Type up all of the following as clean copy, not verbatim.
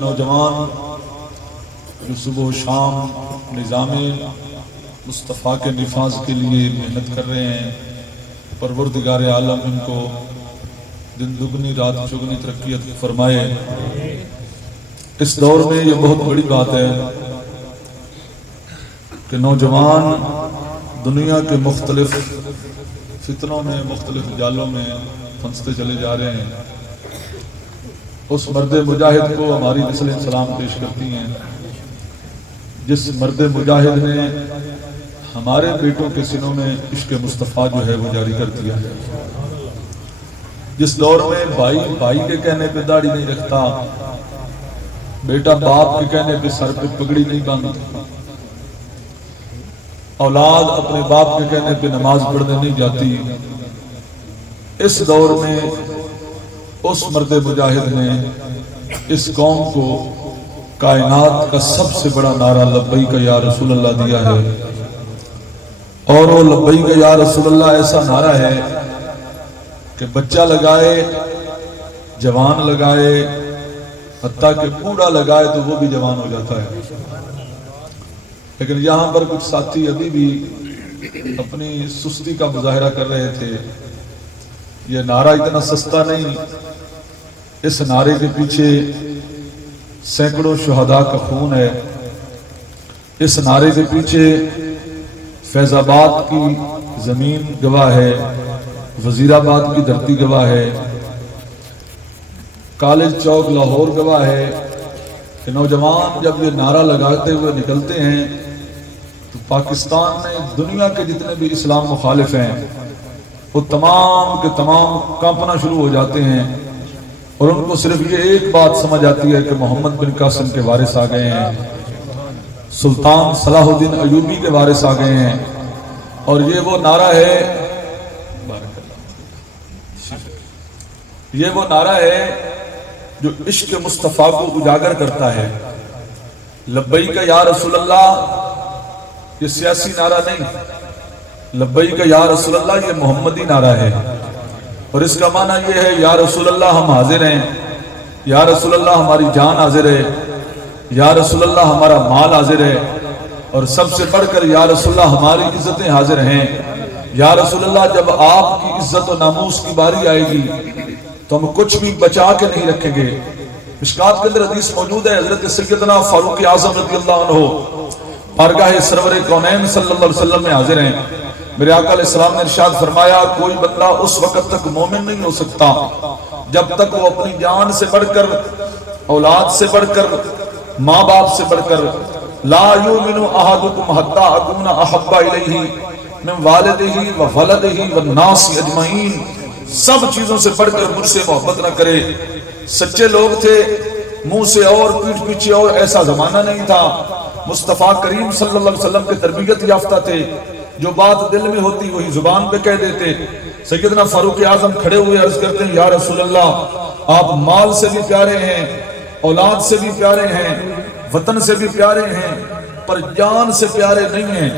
نوجوان جو صبح و شام نظام مصطفیٰ کے نفاذ کے لیے محنت کر رہے ہیں، پروردگار عالم ان کو دن دگنی رات چگنی ترقی عطا فرمائے۔ اس دور میں یہ بہت بڑی بات ہے کہ نوجوان دنیا کے مختلف فتنوں میں، مختلف جالوں میں پھنستے چلے جا رہے ہیں۔ اس مرد مجاہد کو ہماری نسل سلام پیش کرتی ہیں، جس مرد مجاہد نے ہمارے بیٹوں کے سینوں میں عشق مصطفیٰ جو ہے وہ جاری کر دیا ہے۔ جس دور میں بھائی کے کہنے پہ داڑھی نہیں رکھتا، بیٹا باپ کے کہنے پہ سر پہ پگڑی نہیں باندھتا، اولاد اپنے باپ کے کہنے پہ نماز پڑھنے نہیں جاتی، اس دور میں اس مرد مجاہد نے اس قوم کو کائنات کا سب سے بڑا نعرہ لبیک یا رسول اللہ دیا ہے۔ اور وہ لبیک یا رسول اللہ ایسا نعرہ ہے کہ بچہ لگائے، جوان لگائے، حتیٰ کہ بوڑھا لگائے تو وہ بھی جوان ہو جاتا ہے۔ لیکن یہاں پر کچھ ساتھی ابھی بھی اپنی سستی کا مظاہرہ کر رہے تھے۔ یہ نعرہ اتنا سستا نہیں، اس نعرے کے پیچھے سینکڑوں شہداء کا خون ہے۔ اس نعرے کے پیچھے فیض آباد کی زمین گواہ ہے، وزیر آباد کی دھرتی گواہ ہے، کالج چوک لاہور گواہ ہے کہ نوجوان جب یہ نعرہ لگاتے ہوئے نکلتے ہیں تو پاکستان میں دنیا کے جتنے بھی اسلام مخالف ہیں وہ تمام کے تمام کانپنا شروع ہو جاتے ہیں، اور ان کو صرف یہ ایک بات سمجھ آتی ہے کہ محمد بن قاسم کے وارث آ گئے ہیں، سلطان صلاح الدین ایوبی کے وارث آ گئے ہیں۔ اور یہ وہ نعرہ ہے، یہ وہ نعرہ ہے جو عشق مصطفیٰ کو اجاگر کرتا ہے۔ لبیک یا رسول اللہ یہ سیاسی نعرہ نہیں، لبیک یا رسول اللہ یہ محمدی نعرہ ہے، اور اس کا معنی یہ ہے یا رسول اللہ ہم حاضر ہیں، یا رسول اللہ ہماری جان حاضر ہے، یا رسول اللہ ہمارا مال حاضر ہے، اور سب سے بڑھ کر یا رسول اللہ ہماری عزتیں حاضر ہیں۔ یا رسول اللہ جب آپ کی عزت و ناموس کی باری آئے گی تو ہم کچھ بھی بچا کے نہیں رکھیں گے۔ مشکات کے اندر حدیث موجود ہے، حضرت سیدنا فاروق اعظم رضی اللہ عنہ بارگاہ سرور کونین صلی اللہ علیہ وسلم میں حاضر ہیں۔ میرے آقا علیہ السلام نے ارشاد فرمایا کوئی بندہ اس وقت تک مومن نہیں ہو سکتا جب تک وہ اپنی جان سے بڑھ کر، اولاد سے بڑھ کر، ماں باپ سے بڑھ کر، لا یؤمن احدکم حتی اکون احب الیہ من والدہ وولدہ والناس اجمعین، سب چیزوں سے بڑھ کر مجھ سے محبت نہ کرے۔ سچے لوگ تھے، منہ سے اور پیٹھ پیچھے اور، ایسا زمانہ نہیں تھا۔ مصطفیٰ کریم صلی اللہ علیہ وسلم کے تربیت یافتہ تھے، جو بات دل میں ہوتی وہی زبان پہ کہہ دیتے۔ سیدنا فاروق اعظم کھڑے ہوئے عرض کرتے ہیں یا رسول اللہ آپ مال سے بھی پیارے ہیں، اولاد سے بھی پیارے ہیں، وطن سے بھی پیارے ہیں، پر جان سے پیارے نہیں ہیں۔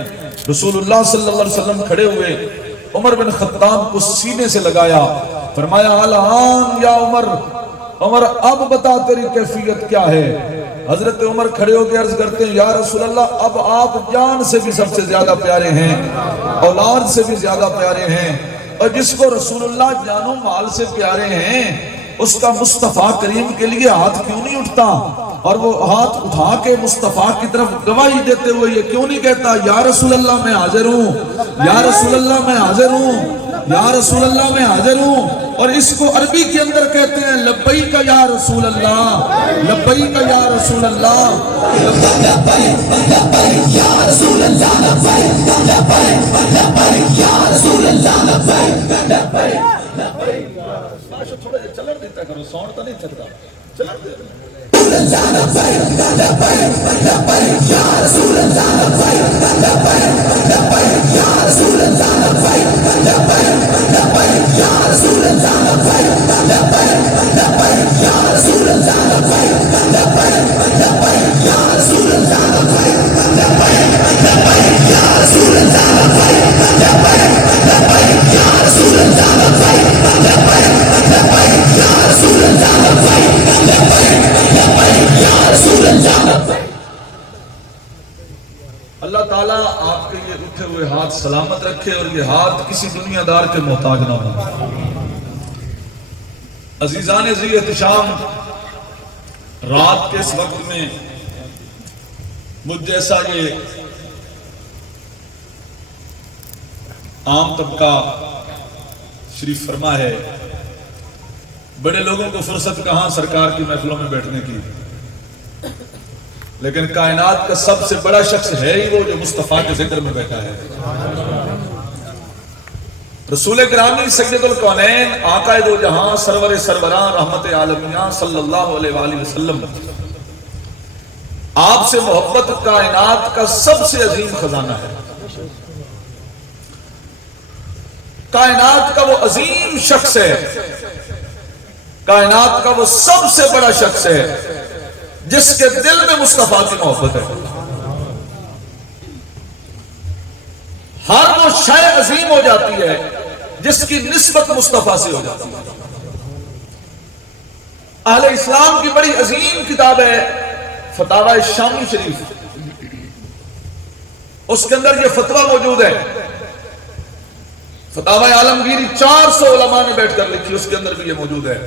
رسول اللہ صلی اللہ علیہ وسلم کھڑے ہوئے، عمر بن خطاب کو سینے سے لگایا، فرمایا الان یا عمر، عمر اب بتا تیری کیفیت کیا ہے۔ حضرت عمر کھڑے ہو کے عرض کرتے ہیں یا رسول اللہ اب آپ جان سے بھی سب سے زیادہ پیارے ہیں، اولاد سے بھی زیادہ پیارے ہیں، اور جس کو رسول اللہ جان و مال سے پیارے ہیں اس کا مصطفیٰ کریم کے لیے ہاتھ کیوں نہیں اٹھتا، اور وہ ہاتھ اٹھا کے مصطفیٰ کی طرف گواہی دیتے ہوئے یہ کیوں نہیں کہتا یا رسول اللہ میں حاضر ہوں، یا رسول اللہ میں حاضر ہوں، یا رسول اللہ میں حاضر ہوں۔ اور اس کو عربی کے اندر کہتے ہیں لبیک یا رسول اللہ، لبیک یا رسول اللہ، لبیک یا رسول اللہ، لبیک یا رسول اللہ، لبیک۔ تھوڑا جا چلن دیتا کرو، ساؤنڈ تو نہیں چلتا، چلن دیتا یا اللہ تعالیٰ آپ کے یہ اٹھے ہوئے ہاتھ سلامت رکھے اور یہ ہاتھ کسی دنیا دار کے محتاج نہ ہو۔ عزیزان ذی احتشام، رات کے اس وقت میں مجھ جیسا یہ عام طبقہ شریف فرما ہے، بڑے لوگوں کو فرصت کہاں سرکار کی محفلوں میں بیٹھنے کی، لیکن کائنات کا سب سے بڑا شخص ہے ہی وہ جو مصطفیٰ کے ذکر میں بیٹھا ہے۔ رسول گرامی سید الکونین آقا دو جہاں سرور سربراں رحمت عالمیہ صلی اللہ علیہ وآلہ وسلم، آپ سے محبت کائنات کا سب سے عظیم خزانہ ہے۔ کائنات کا وہ عظیم شخص ہے، کائنات کا وہ سب سے بڑا شخص ہے جس کے دل میں مصطفیٰ کی محبت ہے۔ ہر وہ شے عظیم ہو جاتی ہے جس کی نسبت مصطفیٰ سے ہو جاتی ہے۔ اہل اسلام کی بڑی عظیم کتاب ہے فتاوی شامی شریف، اس کے اندر یہ فتویٰ موجود ہے، فتاوی عالمگیری 400 علماء نے بیٹھ کر لکھی، اس کے اندر بھی یہ موجود ہے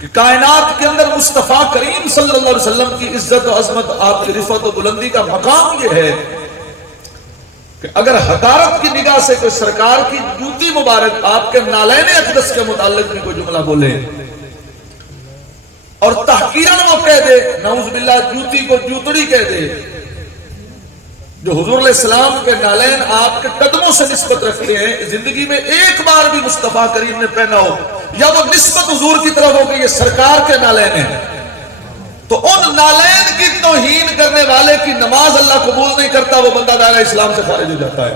کہ کائنات کے اندر مصطفیٰ کریم صلی اللہ علیہ وسلم کی عزت و عظمت، آپ کی رفعت و بلندی کا مقام یہ ہے کہ اگر حقارت کی نگاہ سے کوئی سرکار کی جوتی مبارک، آپ کے نالین اقدس کے متعلق بھی کوئی جملہ بولے اور تحقیراً وہ کہہ دے، نعوذ باللہ جوتی کو جوتڑی کہہ دے، جو حضور علیہ السلام کے نالین آپ کے قدموں سے نسبت رکھتے ہیں، زندگی میں ایک بار بھی مصطفیٰ کریم نے پہنا ہو یا وہ نسبت حضور کی طرف ہو کہ یہ سرکار کے نالین ہیں، تو ان نالین کی توہین کرنے والے کی نماز اللہ قبول نہیں کرتا، وہ بندہ دائرہ اسلام سے خارج ہو جاتا ہے۔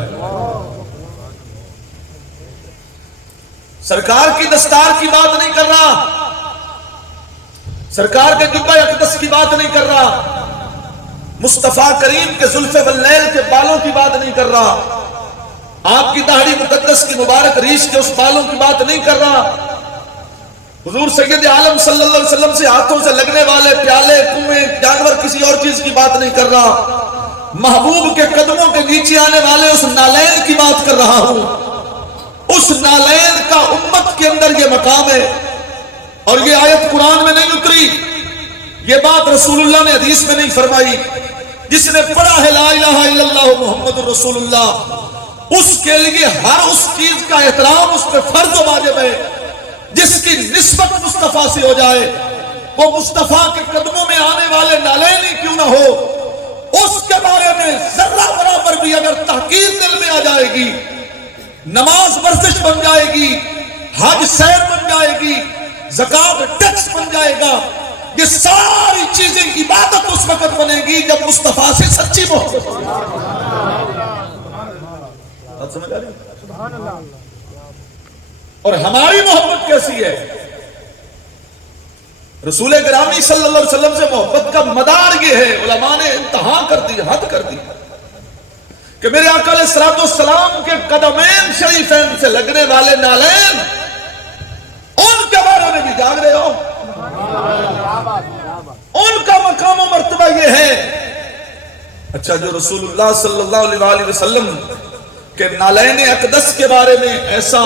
سرکار کی دستار کی بات نہیں کر رہا، سرکار کے جبہ اقدس کی بات نہیں کر رہا، مصطفیٰ کریم کے زلف واللیل کے بالوں کی بات نہیں کر رہا، آپ کی داڑھی مقدس کی مبارک ریش کے اس بالوں کی بات نہیں کر رہا، حضور سید عالم صلی اللہ علیہ وسلم سے ہاتھوں سے لگنے والے پیالے، کنویں، جانور، کسی اور چیز کی بات نہیں کر رہا، محبوب کے قدموں کے نیچے آنے والے اس نالین کی بات کر رہا ہوں۔ اس نالین کا امت کے اندر یہ مقام ہے، اور یہ آیت قرآن میں نہیں اتری، یہ بات رسول اللہ نے حدیث میں نہیں فرمائی، جس نے پڑھا ہے لا الہ الا اللہ محمد الرسول اللہ، اس کے لیے ہر اس چیز کا احترام اس پہ فرض و واجب ہے جس کی نسبت مصطفیٰ سے ہو جائے، وہ مصطفیٰ کے قدموں میں آنے والے نالین ہی کیوں نہ ہو، اس کے بارے میں ذرہ برابر بھی اگر تحقیر دل میں آ جائے گی، نماز ورزش بن جائے گی، حج سیر بن جائے گی، زکوٰۃ ٹیکس بن جائے گا، یہ ساری چیزیں عبادت اس وقت بنے گی جب مصطفیٰ سے سچی محبت ہوگی۔ بات سمجھ آ رہی؟ اور ہماری محبت کیسی ہے؟ رسول گرامی صلی اللہ علیہ وسلم سے محبت کا مدار یہ ہے، علماء نے انتہا کر دی، حد کر دی، کہ میرے آقا علیہ الصلوۃ والسلام کے قدمین شریفین سے لگنے والے نالین، ان کے بارے میں بھی جاگ رہے ہو، ان کا مقام و مرتبہ یہ ہے۔ اچھا، جو رسول اللہ صلی اللہ علیہ وآلہ وسلم کے نالین اقدس کے بارے میں ایسا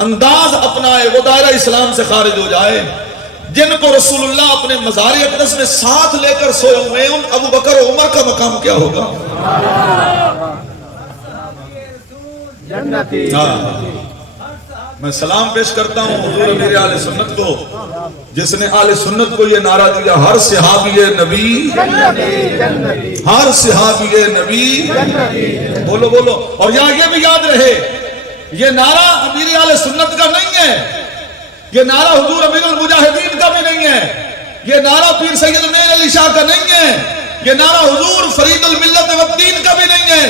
انداز اپنائے وہ دائرہ اسلام سے خارج ہو جائے، جن کو رسول اللہ اپنے مزار اقدس میں ساتھ لے کر سوئے ہوئے، ان ابو بکر و عمر کا مقام کیا ہوگا؟ میں سلام پیش کرتا ہوں حضور امیر اہل سنت کو، جس نے اہل سنت کو یہ نعرہ دیا، ہر صحابی نبی، ہر صحابی نبی، بولو بولو۔ اور یہ بھی یاد رہے، یہ نعرہ امیر اہل سنت کا نہیں ہے، یہ نعرہ حضور امیر المجاہدین کا بھی نہیں ہے، یہ نعرہ پیر سید میر علی شاہ کا نہیں ہے، یہ نعرہ حضور فرید الملت والدین کا بھی نہیں ہے،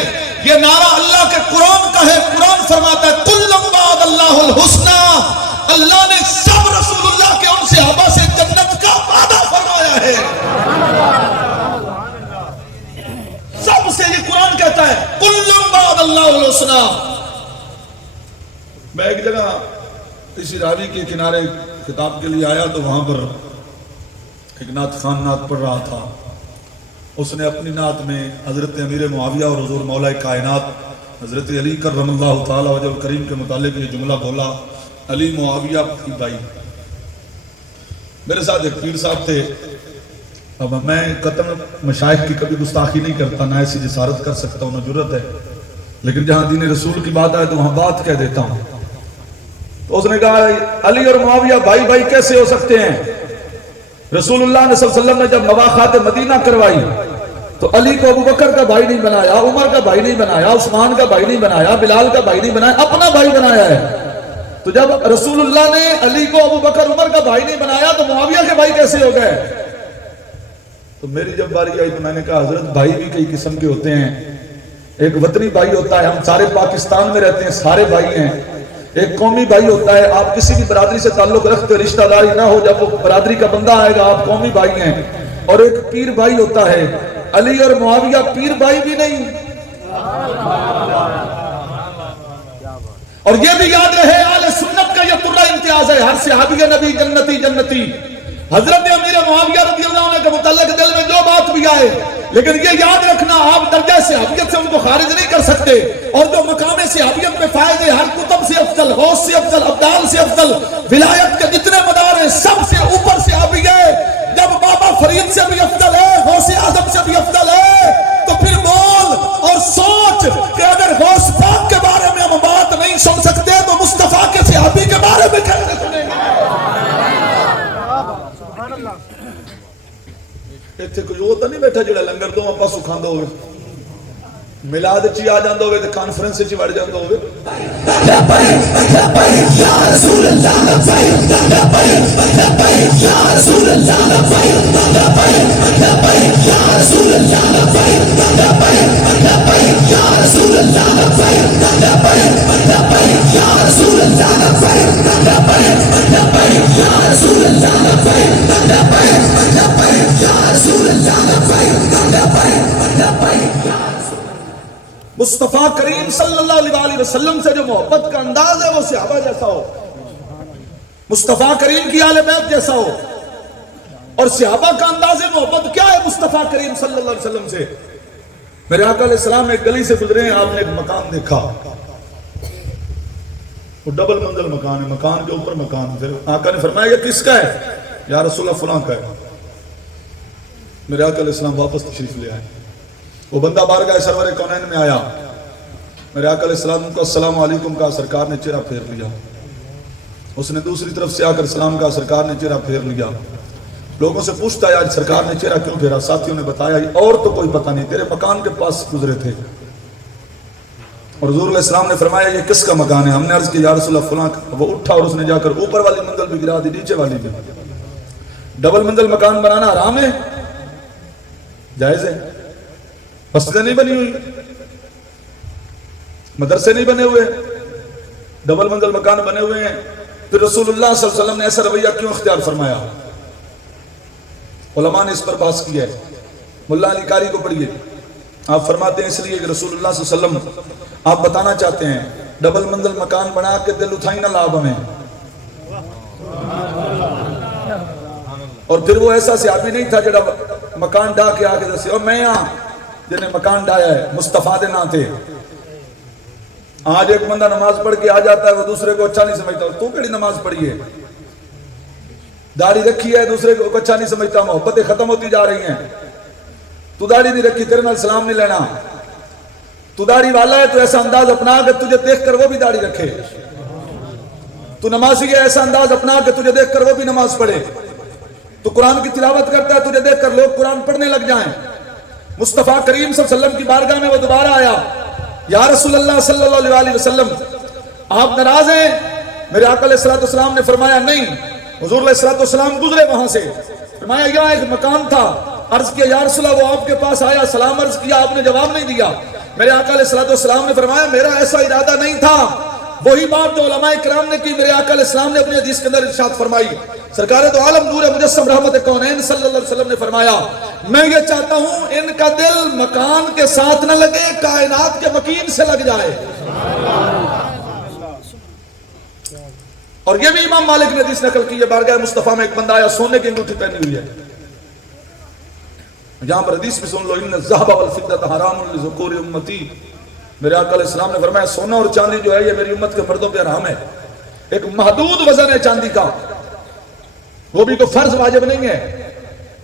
یہ نعرہ اللہ کے قرآن کا ہے۔ قرآن فرماتا ہے کلم وعد اللہ الحسنی، اللہ نے سب رسول اللہ کے ان صحابہ سے جنت کا وعدہ فرمایا ہے، سب سے یہ قرآن کہتا ہے کلم وعد اللہ الحسنی۔ میں ایک جگہ کسی راوی کے کنارے کتاب کے لیے آیا تو وہاں پر ایک نعت خوان نعت پڑھ رہا تھا، اس نے اپنی نعت میں حضرت امیر معاویہ اور حضور مولا کائنات حضرت علی کرم اللہ تعالی وجہ الکریم کے متعلق یہ جملہ بولا، علی معاویہ کی بھائی۔ میرے ساتھ ایک پیر صاحب تھے، اب میں قطن مشائخ کی کبھی گستاخی نہیں کرتا، نہ ایسی جسارت کر سکتا ہوں، نہ جرت ہے، لیکن جہاں دین رسول کی بات آئے تو وہاں بات کہہ دیتا ہوں۔ تو اس نے کہا علی اور معاویہ بھائی بھائی کیسے ہو سکتے ہیں؟ رسول اللہ نے صلی اللہ علیہ وسلم نے جب مواخات مدینہ کروائی تو علی کو ابو بکر کا بھائی نہیں بنایا، عمر کا بھائی نہیں بنایا، عثمان کا بھائی نہیں بنایا، بلال کا بھائی نہیں بنایا، اپنا بھائی بنایا ہے۔ تو جب رسول اللہ نے علی کو ابو بکر عمر کا بھائی نہیں بنایا تو معاویہ کے بھائی کیسے ہو گئے؟ تو میری جب باری آئی تو میں نے کہا حضرت بھائی بھی کئی قسم کے ہوتے ہیں، ایک وطنی بھائی ہوتا ہے، ہم سارے پاکستان میں رہتے ہیں، سارے بھائی ہیں۔ ایک قومی بھائی ہوتا ہے، آپ کسی بھی برادری سے تعلق رکھتے رشتہ داری نہ ہو، جب وہ برادری کا بندہ آئے گا آپ قومی بھائی ہیں۔ اور ایک پیر بھائی ہوتا ہے، علی اور معاویہ پیر بھائی بھی نہیں۔ اور یہ بھی یاد رہے اہل سنت کا یہ پورا امتیاز ہے، ہر صحابی نبی جنتی جنتی۔ حضرت امیر معاویہ رضی اللہ عنہ کے متعلق دل میں جو بات بھی آئے، لیکن یہ یاد رکھنا آپ درجہ صحابیت سے ان کو خارج نہیں کر سکتے، اور جو مقام صحابیت میں فائز ہے، ہر کتب سے افضل، غوث سے افضل، ابدال سے افضل، ولایت کے جتنے مدار ہیں سب سے اوپر صحابی ہے۔ جب بابا فرید سے بھی افضل ہے، غوث اعظم سے بھی افضل ہے، تو پھر بول اور سوچ کہ اگر غوث پاک کے بارے میں ہم بات نہیں سن سکتے تو مصطفیٰ کے صحابی کے بارے میں کیسے سنیں گے؟ ایتھے کوئی وہ تو نہیں بیٹھا جڑا لنگر دو اپا سکھاندا ہوئے، میلاد چی آ جاندہ ہوئے تے کانفرنس چی وڑ جاندہ ہوئے۔ یا رسول اللہ یا رسول اللہ یا رسول اللہ یا رسول اللہ یا رسول مصطفیٰ کریم صلی اللہ علیہ وسلم سے جو محبت کا انداز ہے وہ صحابہ جیسا ہو، مصطفیٰ کریم کی آل بیت جیسا ہو۔ اور صحابہ کا انداز محبت کیا ہے مصطفیٰ کریم صلی اللہ علیہ وسلم سے؟ میرے آقا علیہ السلام ایک گلی سے گزرے ہیں، آپ نے ایک مکان دیکھا، وہ ڈبل منزل مکان ہے، مکان کے اوپر مکان۔ پھر آقا نے فرمایا یہ کس کا ہے؟ یا رسول اللہ فلاں کا ہے۔ میرے آقا علیہ السلام واپس تشریف لے آئے، وہ بندہ بارگاہ سرور کونین میں آیا، میرے آقا علیہ السلام کو السلام علیکم کہا، سرکار نے چہرہ پھیر لیا۔ اس نے دوسری طرف سے آ کر سلام کہا، سرکار نے چہرہ پھیر لیا۔ لوگوں سے پوچھتا ہے آج سرکار نے چہرہ کیوں پھیرا؟ ساتھیوں نے بتایا اور تو کوئی پتہ نہیں، تیرے مکان کے پاس گزرے تھے۔ اور حضور علیہ السلام نے فرمایا یہ کس کا مکان ہے؟ ہم نے عرض کی یا رسول اللہ فلاں۔ وہ اٹھا اور اس نے جا کر اوپر والی منزل بھی گرا دی، نیچے والی بھی۔ ڈبل منزل مکان بنانا حرام ہے؟ جائز ہے؟ مسجدیں نہیں بنی ہوئی، مدرسے نہیں بنے ہوئے، ڈبل منزل مکان بنے ہوئے ہیں، پھر رسول اللہ صلی اللہ علیہ وسلم نے ایسا رویہ کیوں اختیار فرمایا؟ علماء نے اس پر بحث کی ہے، ملا علی قاری کو پڑھیے، آپ فرماتے ہیں اس لیے کہ رسول اللہ صلی اللہ علیہ وسلم آپ بتانا چاہتے ہیں ڈبل منزل مکان بنا کے دل اٹھائی نہ لاب ہمیں۔ اور پھر وہ ایسا صحابی نہیں تھا جڑا مکان ڈا کے آگے دسے اور میں یہاں جنہیں مکان ڈایا ہے، مصطفیٰ دے نہ تھے۔ آج ایک بندہ نماز پڑھ کے آ جاتا ہے، وہ دوسرے کو اچھا نہیں سمجھتا، تو کیڑی نماز پڑھی ہے؟ داڑھی رکھی ہے، دوسرے کو اچھا نہیں سمجھتا، محبتیں ختم ہوتی جا رہی ہیں۔ تو داڑھی نہیں رکھی، تیرے نال سلام نہیں لینا۔ تو داڑھی والا ہے تو ایسا انداز اپنا کہ تجھے دیکھ کر وہ بھی داڑھی رکھے۔ تو نمازی ہے، ایسا انداز اپنا کہ تجھے دیکھ کر وہ بھی نماز پڑھے۔ تو قرآن کی تلاوت کرتا ہے، تجھے دیکھ کر لوگ قرآن پڑھنے لگ جائیں۔ مصطفیٰ کریم صلی اللہ علیہ وسلم کی بارگاہ میں وہ دوبارہ آیا، یا رسول اللہ صلی اللہ علیہ وسلم آپ ناراض ہیں؟ میرے آقا علیہ السلام نے فرمایا نہیں۔ حضور علیہ السلام گزرے وہاں سے، فرمایا یہاں ایک مکان تھا، عرض کیا یا رسول اللہ، وہ آپ کے پاس آیا، سلام عرض کیا، آپ نے جواب نہیں دیا۔ میرے آقا علیہ السلام نے فرمایا میرا ایسا ارادہ نہیں تھا۔ وہی بات جو علماء کرام نے کی، میرے آقا علیہ السلام نے اپنی حدیث کے اندر ارشاد فرمائی۔ سرکار دو عالم نور مجسم رحمت کونین صلی اللہ علیہ وسلم نے فرمایا میں یہ چاہتا ہوں ان کا دل مکان کے ساتھ نہ لگے، کائنات کے مکین سے لگ جائے۔ اور یہ بھی امام مالک نے حدیث نقل کی ہے، بارگاہ مصطفیٰ میں ایک بندہ آیا، سونے کی انگوٹھی پہنی ہوئی ہے، یہاں پر حدیث بھی سن لو، ان الذهب والفضة حرام لذکور امتی. میرے آقا علیہ السلام نے فرمایا سونا اور چاندی جو ہے یہ میری امت کے مردوں پہ حرام ہے. ایک محدود وزن ہے چاندی کا، وہ بھی کوئی فرض واجب نہیں ہے،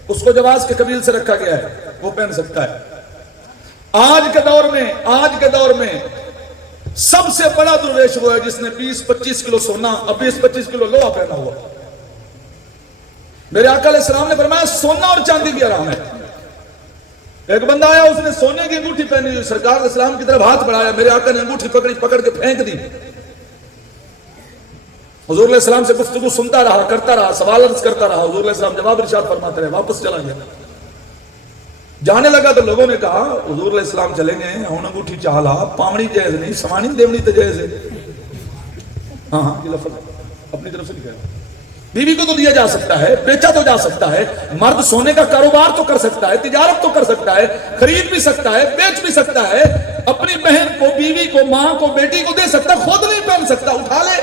اس کو جواز کے قبیل سے رکھا گیا ہے، وہ پہن سکتا ہے. آج کے دور میں سب سے بڑا درویش وہ ہے جس نے 20-25 کلو سونا اور 20-25 کلو لوہا پہنا ہوا. میرے آقا علیہ السلام نے فرمایا سونا اور چاندی بھی حرام ہے. ایک بندہ آیا، اس نے سونے کی انگوٹھی پہنی ہوئی، سرکار علیہ السلام کی طرف ہاتھ بڑھایا، میرے آقا نے انگوٹھی پکڑ کے پھینک دی. حضور علیہ السلام سے گفتگو سنتا رہا، کرتا رہا، سوال عرض کرتا رہا. حضور علیہ السلام جواب ارشاد فرماتے رہے، واپس چلا گیا. جانے لگا تو لوگوں نے کہا حضور علیہ السلام چلیں گے، ہن انگوٹھی چالا پاونی جائز نہیں، سوانی دیونی تو جائز ہے. ہاں یہ لفظ اپنی طرف سے لکھا ہے. بیوی کو تو دیا جا سکتا ہے، بیچا تو جا سکتا ہے، مرد سونے کا کاروبار تو کر سکتا ہے، تجارت تو کر سکتا ہے، خرید بھی سکتا ہے، بیچ بھی سکتا ہے، اپنی بہن کو، بیوی کو، ماں کو، بیٹی کو دے سکتا، خود نہیں پہن سکتا، اٹھا لے.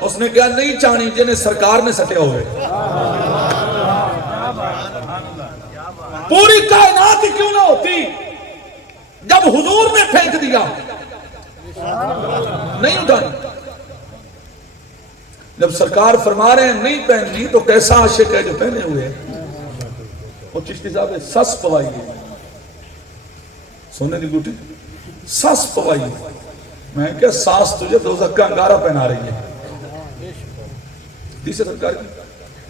اس نے کہا نہیں چانی جنہیں سرکار نے سٹے ہوئے. پوری کائنات ہی کیوں نہ ہوتی، جب حضور نے پھینک دیا نہیں اٹھانی. جب سرکار فرما رہے ہیں نہیں پہننی تو کیسا عاشق ہے جو پہنے ہوئے ہیں. اور چشتی صاحب نے سس پوائی ہے، سونے کی گوٹی سس پوائی ہے. میں کیا ساس تجھے دوزخ کا انگارہ پہنا رہی ہے. تیسرے سرکار کی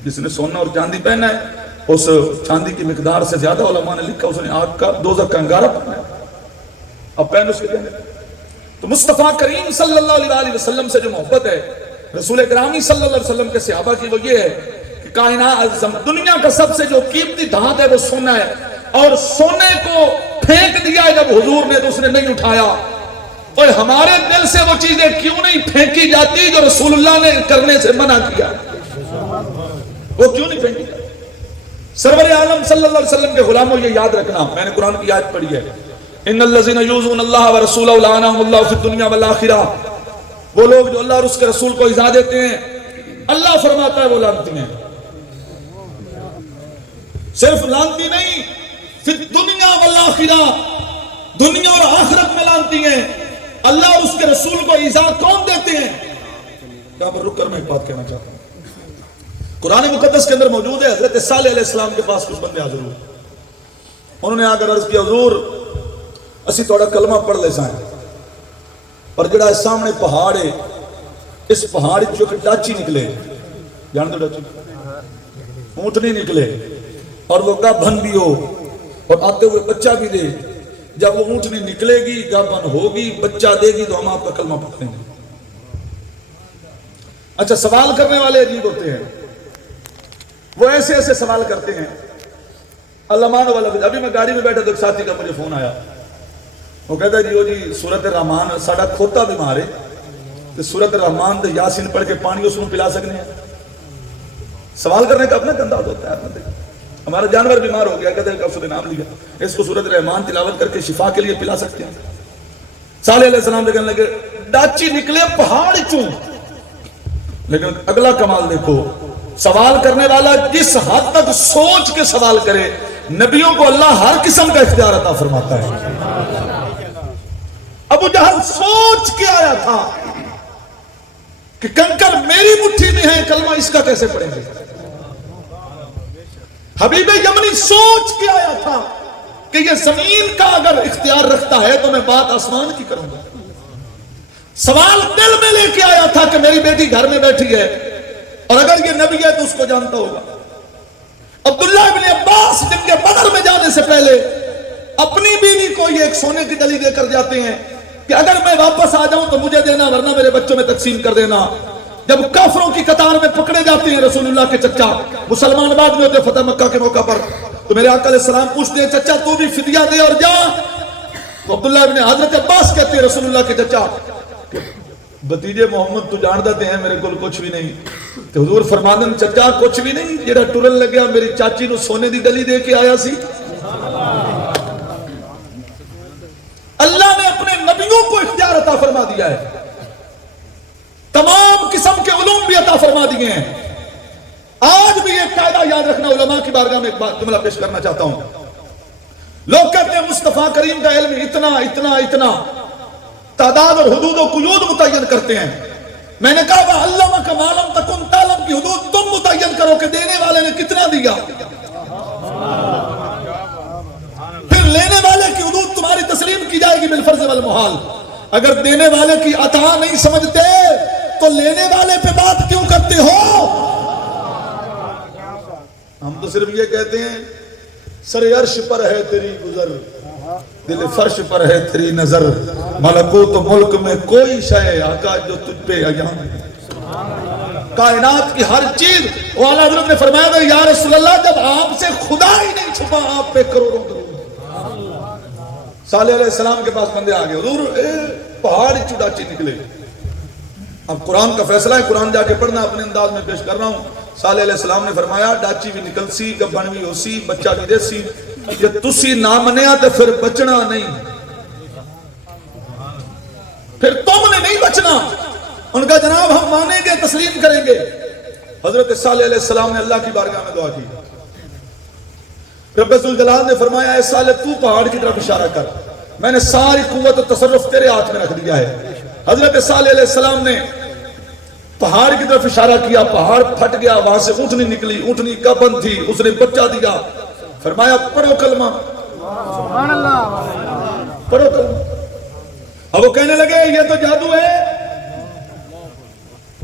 جس نے سونا اور چاندی پہنا ہے اس چاندی کی مقدار سے زیادہ علماء نے لکھا اس نے آگ کا دوزخ کا انگارہ پہنا ہے. اب پہن اس کے کہنے. تو مصطفیٰ کریم صلی اللہ علیہ وسلم سے جو محبت ہے، رسول کرامی صلی اللہ علیہ وسلم کے صحابہ کی، وہ یہ ہے کہ کائنات دنیا کا سب سے جو قیمتی دھات ہے وہ سونا ہے. اور سونے کو پھینک دیا جب حضور نے تو اس نے نہیں اٹھایا. اور ہمارے دل سے وہ چیزیں کیوں نہیں پھینکی جاتی جو رسول اللہ نے کرنے سے منع کیا؟ وہ کیوں نہیں پھینکی جاتی؟ سرور عالم صلی اللہ علیہ وسلم کے غلاموں یہ یاد رکھنا، میں نے قرآن کی آیت پڑھی ہے، ان الذین یؤذون اللہ ورسولہ لعنہم اللہ فی الدنیا والآخرہ. وہ لوگ جو اللہ اور اس کے رسول کو ایذا دیتے ہیں، اللہ فرماتا ہے وہ لعنتی ہیں. صرف لعنتی نہیں، فی الدنیا والآخرہ، دنیا اور آخرت میں لعنتی ہیں. اللہ اور اس کے رسول کو ایذا کون دیتے ہیں؟ یہاں پر رک کر میں ایک بات کہنا چاہتا ہوں. قرآن مقدس کے اندر موجود ہے، حضرت صالح علیہ السلام کے پاس کچھ بندے حاضر ہوئے. انہوں نے آ کر عرض کیا حضور اسی تھوڑا کلمہ پڑھ لے سائیں، پر جڑا سامنے پہاڑ ہے اس پہاڑ جو کہ ڈاچی نکلے، جان دو ڈاچی اونٹنی نکلے اور وہ گابھن بھی ہو اور آتے ہوئے بچہ بھی دے. جب وہ اونٹنی نکلے گی، گابھن ہوگی، بچہ دے گی تو ہم آپ کا کلمہ پڑھیں گے. اچھا سوال کرنے والے عجیب ہوتے ہیں، وہ ایسے ایسے سوال کرتے ہیں. علمان والا ابھی میں گاڑی میں بیٹھا تو ایک ساتھی کا مجھے فون آیا، وہ کہتا ہے جی سورت الرحمان ساڑا کھوتا بیمار ہے تو سورت الرحمان تو یاسین پڑھ کے پانی اس کو پلا سکنے ہیں. سوال کرنے کا اپنا انداز ہوتا ہے. ہمارا جانور بیمار ہو گیا، کہتے ہیں کفر نام لیا، اس کو سورت الرحمان تلاوت کر کے شفا کے لیے پلا سکتے ہیں. صالح علیہ السلام کہنے لگے ڈاچی نکلے پہاڑ چوں. لیکن اگلا کمال دیکھو، سوال کرنے والا جس حد تک سوچ کے سوال کرے، نبیوں کو اللہ ہر قسم کا اختیار عطا فرماتا ہے. ابو جہل سوچ کے آیا تھا کہ کنکر میری مٹھی میں ہے، کلمہ اس کا کیسے پڑھیں گے. حبیب یمنی سوچ کے آیا تھا کہ یہ زمین کا اگر اختیار رکھتا ہے تو میں بات آسمان کی کروں گا. سوال دل میں لے کے آیا تھا کہ میری بیٹی گھر میں بیٹھی ہے اور اگر یہ نبی ہے تو اس کو جانتا ہوگا. عبداللہ بن عباس جن کے بدر میں جانے سے پہلے اپنی بیوی کو یہ ایک سونے کی ڈلی دے کر جاتے ہیں کہ اگر میں واپس آ جاؤں تو مجھے دینا ورنہ میرے بچوں میں تقسیم کر دینا. جب کافروں کی قطار میں پکڑے جاتے ہیں رسول اللہ کے چچا، مسلمان بعد میں ہوتے فتح مکہ کے موقع پر، تو میرے آقا علیہ السلام پوچھتے ہیں چچا تو بھی فدیہ دے اور جا. تو عبداللہ بن حضرت عباس کہتے ہیں رسول اللہ کے چچا بتیجے محمد تو جان دیتے ہیں میرے کو کچھ بھی نہیں. تو حضور فرماندن چچا کچھ بھی نہیں، جیڑا ٹرن لگیا میری چاچی نو سونے دی ڈلی دے کے آیا سی. اللہ نے اپنے نبیوں کو اختیار عطا فرما دیا ہے، تمام قسم کے علوم بھی عطا فرما دیے ہیں. آج بھی ایک قاعدہ یاد رکھنا، علماء کی بارگاہ میں ایک بات جملہ پیش کرنا چاہتا ہوں. لوگ کہتے ہیں مصطفیٰ کریم کا علم اتنا اتنا اتنا، تعداد اور حدود و قیود متعین کرتے ہیں. میں نے کہا وہ علامہ کا معلوم تکن تعلم کی حدود تم متعین کرو کہ دینے والے نے کتنا دیا، پھر لینے والے کی حدود تمہاری تسلیم کی جائے گی بالفرض والمحال. اگر دینے والے کی عطا نہیں سمجھتے تو لینے والے پہ بات کیوں کرتے ہو؟ ہم تو صرف یہ کہتے ہیں سر عرش پر ہے تیری گزر، دل فرش پر ہے تیری نظر، ملکوت و ملک میں کوئی شے آقا جو تجھ پہ عیاں ہے. کائنات کی ہر چیز. اعلیٰ حضرت نے فرمایا تھا یا رسول اللہ جب آپ سے خدا ہی نہیں چھپا آپ پہ کروڑوں کروڑ. صالح علیہ السلام کے پاس بندے آگئے، حضور پہاڑ چڑاچی نکلے. اب قرآن کا فیصلہ ہے، قرآن جا کے پڑھنا، اپنے انداز میں پیش کر رہا ہوں. صالح علیہ السلام نے فرمایا ڈاچی بھی نکل سی، گبن بھی ہو سی، بچہ بھی دے سی، یہ تسی نہ منیا تو پھر بچنا نہیں، پھر تم نے نہیں بچنا. ان کا جناب ہم مانیں گے، تسلیم کریں گے. حضرت صالح علیہ السلام نے اللہ کی بارگاہ میں دعا کی. رب ذوالجلال نے فرمایا اے صالح تو پہاڑ کی طرف اشارہ کر، میں نے ساری قوت و تصرف تیرے ہاتھ میں رکھ دیا ہے. حضرت صالح علیہ السلام نے پہاڑ کی طرف اشارہ کیا، پہاڑ پھٹ گیا، وہاں سے اونٹنی نکلی، اونٹنی کا بند تھی، اس نے بچہ دیا. فرمایا پڑھو کلمہ، پڑھو کلمہ. اب وہ کہنے لگے یہ تو جادو ہے،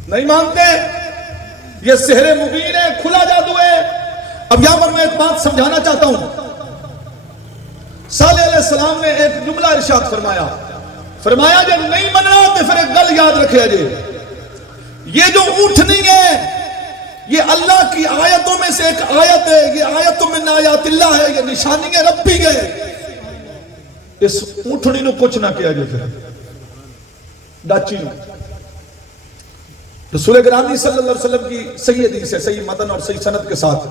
نہیں مانتے، یہ سحر مبین ہے، کھلا جادو ہے. اب یہاں پر میں ایک بات سمجھانا چاہتا ہوں. صالح علیہ السلام نے ایک جملہ ارشاد فرمایا، فرمایا جب نہیں مننا تو پھر ایک گل یاد رکھے جی، یہ جو اونٹنی ہے یہ اللہ کی آیتوں میں سے ایک آیت ہے، یہ آیتوں من آیات اللہ ہے، یہ نشانی ہے ربی ہے. اس اونٹنی نو کچھ نہ کیا جو پھر ڈاچی نو. رسول گرامی صلی اللہ علیہ وسلم کی صحیح حدیث ہے، صحیح متن اور صحیح سند کے ساتھ.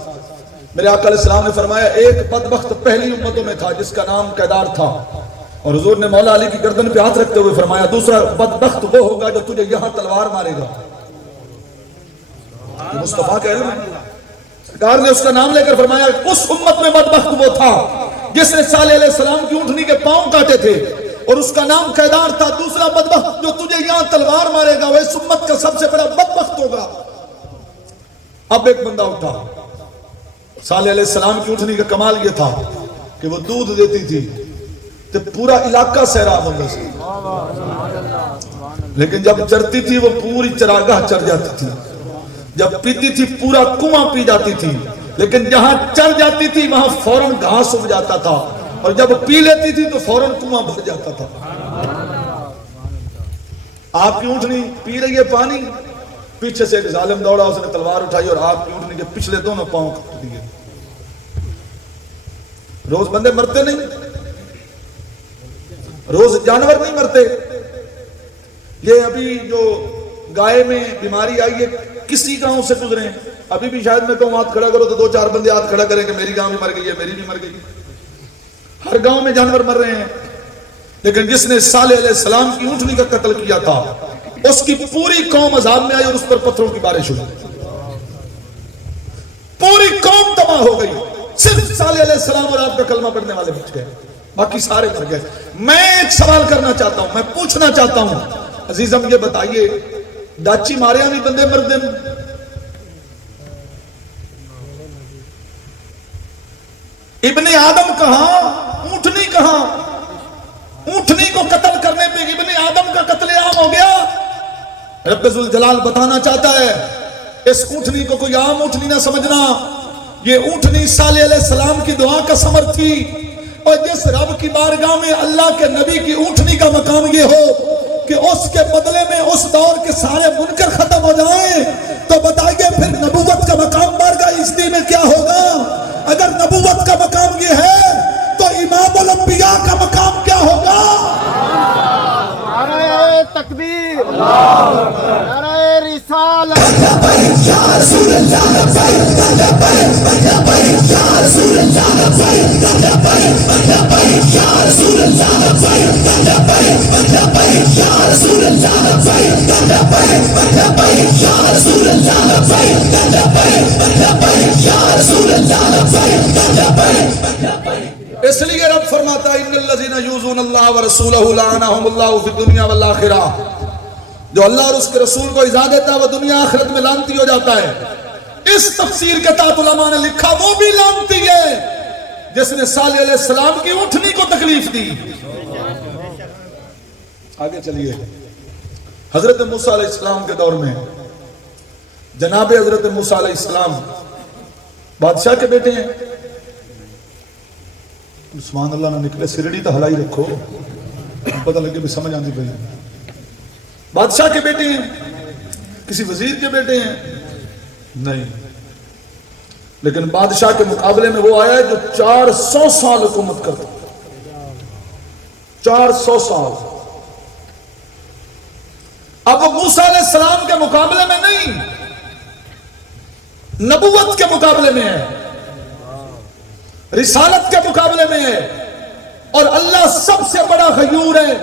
میرے آقا علیہ السلام نے فرمایا ایک بدبخت پہلی امتوں میں تھا جس کا نام قیدار تھا، اور حضور نے مولا علی کی گردن پہ ہاتھ رکھتے ہوئے فرمایا دوسرا بدبخت وہ ہوگا جو تجھے یہاں تلوار مارے گا. مصطفیٰ کا علم ہے. سرکار نے اس کا نام لے کر فرمایا اس امت میں بدبخت وہ تھا جس نے صالح علیہ السلام کی اونٹنی کے پاؤں کاٹے تھے اور اس کا نام قیدار تھا. دوسرا بدبخت جو تجھے یہاں تلوار مارے گا وہ اس امت کا سب سے بڑا بدبخت ہوگا. اب ایک بندہ اٹھا. صالح علیہ السلام کی اونٹنی کا کمال یہ تھا کہ وہ دودھ دیتی تھی تو پورا علاقہ سیراب ہوتا سے، لیکن جب چرتی تھی وہ پوری چراگاہ چر جاتی تھی. جب پیتی تھی پورا کنواں پی جاتی تھی، لیکن جہاں چر جاتی تھی وہاں فوراً گھاس اگ جاتا تھا، اور جب پی لیتی تھی تو فوراً کنواں بھر جاتا تھا. آپ کی اونٹنی پی رہی ہے پانی، پیچھے سے ایک ظالم دوڑا، اس نے تلوار اٹھائی اور آپ کی اونٹنی کے پچھلے دونوں پاؤں کاٹ دیے. روز بندے مرتے نہیں، روز جانور نہیں مرتے. یہ ابھی جو گائے میں بیماری آئی ہے کسی گاؤں سے گزرے ہیں، ابھی بھی شاید میں کہوں ہاتھ کھڑا کرو تو دو چار بندے ہاتھ کھڑا کریں کہ میری گاؤں میں مر گئی ہے، میری بھی مر گئی. ہر گاؤں میں جانور مر رہے ہیں. لیکن جس نے صالح علیہ السلام کی اونٹنی کا قتل کیا تھا اس کی پوری قوم عذاب میں آئی اور اس پر پتھروں کی بارش ہوئی. پوری قوم تباہ ہو گئی. صرف صالح علیہ السلام اور آپ کا کلمہ پڑھنے والے بچ گئے، باقی سارے مر گئے. میں ایک سوال کرنا چاہتا ہوں، میں پوچھنا چاہتا ہوں عزیزم، یہ بتائیے ڈاچی مارے نہیں بندے مردے میں؟ ابن آدم کہاں، اونٹنی کہاں؟ اونٹنی کو قتل کرنے پہ ابن آدم کا قتل عام ہو گیا. رب ذوالجلال بتانا چاہتا ہے اس اونٹنی کو کوئی عام اونٹنی نہ سمجھنا. یہ اونٹنی صالح علیہ السلام کی دعا کا ثمر تھی، اور جس رب کی بارگاہ میں اللہ کے نبی کی اونٹنی کا مقام یہ ہو کہ اس کے بدلے میں اس دور کے سارے منکر ختم ہو جائیں، تو بتائیے پھر نبوت کا مقام بارگاہ عزتی میں کیا ہوگا؟ اگر نبوت کا مقام یہ ہے تو امام الانبیاء کا مقام کیا ہوگا؟ نعرہ تکبیر، نعرہ رسالت. اس لیے رب جاتا ہے ان الذین یؤذون اللہ ورسولہ لعنہم اللہ فی الدنیا والآخرہ، جو اللہ اور اس کے رسول کو ایذا دیتا ہے وہ دنیا آخرت میں لعنتی ہو جاتا ہے۔ اس تفسیر کے تحت علماء نے لکھا وہ بھی لعنتی ہے جس نے صالح علیہ السلام کی اونٹنی کو تکلیف دی۔ آگے چلیے، حضرت موسیٰ علیہ السلام کے دور میں جناب حضرت موسیٰ علیہ السلام بادشاہ کے بیٹے ہیں۔ سبحان اللہ نہ نکلے، سرڑی تو ہلائی رکھو، پتہ لگے بھی سمجھ آندی پئی۔ بادشاہ کے بیٹے ہیں، کسی وزیر کے بیٹے ہیں نہیں، لیکن بادشاہ کے مقابلے میں وہ آیا ہے جو 400 سال حکومت کرتا، 400 سال۔ اب وہ موسیٰ علیہ السلام کے مقابلے میں نہیں، نبوت کے مقابلے میں ہے، رسالت کے مقابلے میں ہے، اور اللہ سب سے بڑا غیور ہے،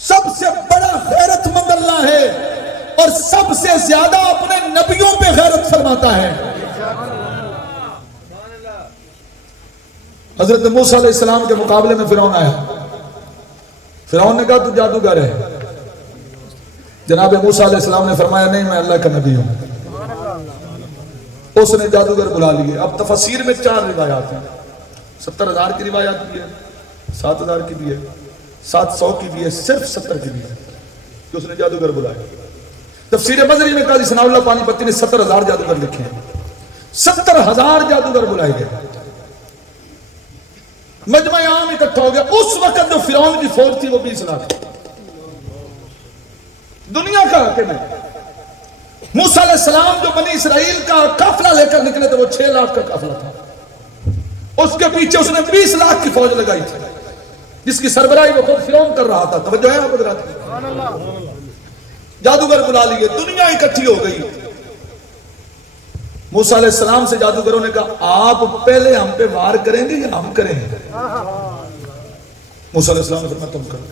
سب سے بڑا غیرت مند اللہ ہے، اور سب سے زیادہ اپنے نبیوں پہ غیرت فرماتا ہے۔ حضرت موسیٰ علیہ السلام کے مقابلے میں فرعون آیا، فرعون نے کہا تو جادوگر ہے، جناب موسیٰ علیہ السلام نے فرمایا نہیں میں اللہ کا نبی ہوں۔ اس نے جادوگر بلا لیے۔ اب تفسیر میں 4 روایات ہیں، 70,000 کی روایت بھی ہے، 7,000 کی بھی ہے، 700 کی بھی ہے، صرف 70 کی بھی ہے کہ اس نے جادوگر بلایا۔ تفسیر مظہری میں قاضی ثناء اللہ پانی پتی نے 70,000 جادوگر لکھے ہیں، 70,000 جادوگر بلائے گئے، مجمع عام اکٹھا ہو گیا۔ اس وقت جو فرعون کی فوج تھی وہ 20 لاکھ، دنیا کا حاکم ہے۔ موسیٰ علیہ السلام جو بنی اسرائیل کا قافلہ لے کر نکلے تھے وہ 6 لاکھ کا قافلہ تھا، اس کے پیچھے اس نے 20 لاکھ کی فوج لگائی تھی جس کی سربراہی وہ خود فرعون کر رہا تھا۔ توجہ ہے آپ حضرات؟ جادوگر بلا لیے، دنیا اکٹھی ہو گئی۔ موسیٰ علیہ السلام سے جادوگروں نے کہا آپ پہلے ہم پہ وار کریں گے یا ہم کریں گے؟ موسیٰ علیہ السلام نے فرمایا تم کرو۔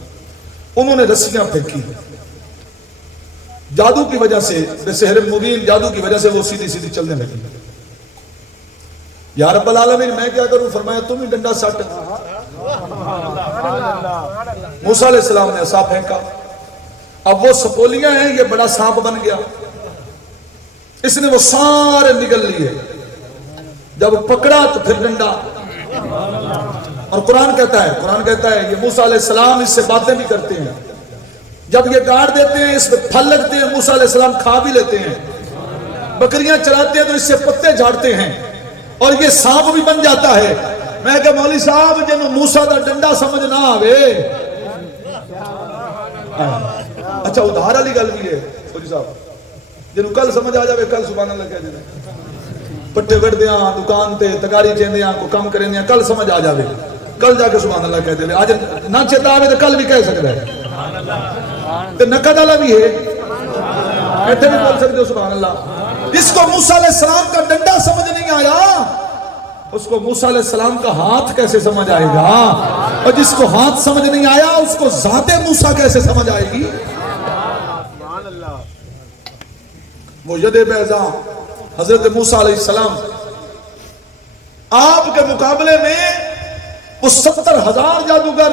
انہوں نے رسیاں پھینکی، جادو کی وجہ سے، بسحر مبین جادو کی وجہ سے وہ سیدھی سیدھی چلنے لگی۔ یا رب العالمین میں کیا کروں؟ فرمایا تم ہی ڈنڈا سٹ۔ موسیٰ علیہ السلام نے عصا پھینکا، اب وہ سپولیاں ہیں، یہ بڑا سانپ بن گیا، اس نے وہ سارے نگل لیے، جب پکڑا تو پھر ڈنڈا۔ اور قرآن کہتا ہے یہ موسیٰ علیہ السلام اس سے باتیں بھی کرتے ہیں، جب یہ گاڑ دیتے ہیں اس پہ پھل لگتے ہیں، موسیٰ علیہ السلام کھا بھی لیتے ہیں، بکریاں چراتے ہیں تو اس سے پتے جھاڑتے ہیں، اور یہ سانپ بھی بن جاتا ہے۔ میں کہ مولوی صاحب جنہوں موسیٰ دا ڈنڈا سمجھ نہ آوے، اچھا ادھار علی گل بھی ہے مولوی صاحب، جنہوں کل سمجھ آ جاوے کل سبحان اللہ کہہ دینا، پٹے کٹ دیاں دکان تے تکاری چیندیاں کو کم کریں دیاں، کل سمجھ آ جاوے کل جا کے سبحان اللہ کہہ دے، آج نہ چیتا آوے تو کل بھی کہہ سکتا ہے، تو نقد والا بھی ہے، ایتھے بھی بول سکتے ہو سبحان اللہ۔ جس کو موسیٰ علیہ السلام کا ڈنڈا سمجھ نہیں آیا اس کو موسیٰ علیہ السلام کا ہاتھ کیسے سمجھ آئے گا، اور جس کو ہاتھ سمجھ نہیں آیا اس کو ذات موسیٰ کیسے سمجھ آئے گی۔ وہ ید بیضا حضرت موسیٰ علیہ السلام، آپ کے مقابلے میں وہ 70,000 جادوگر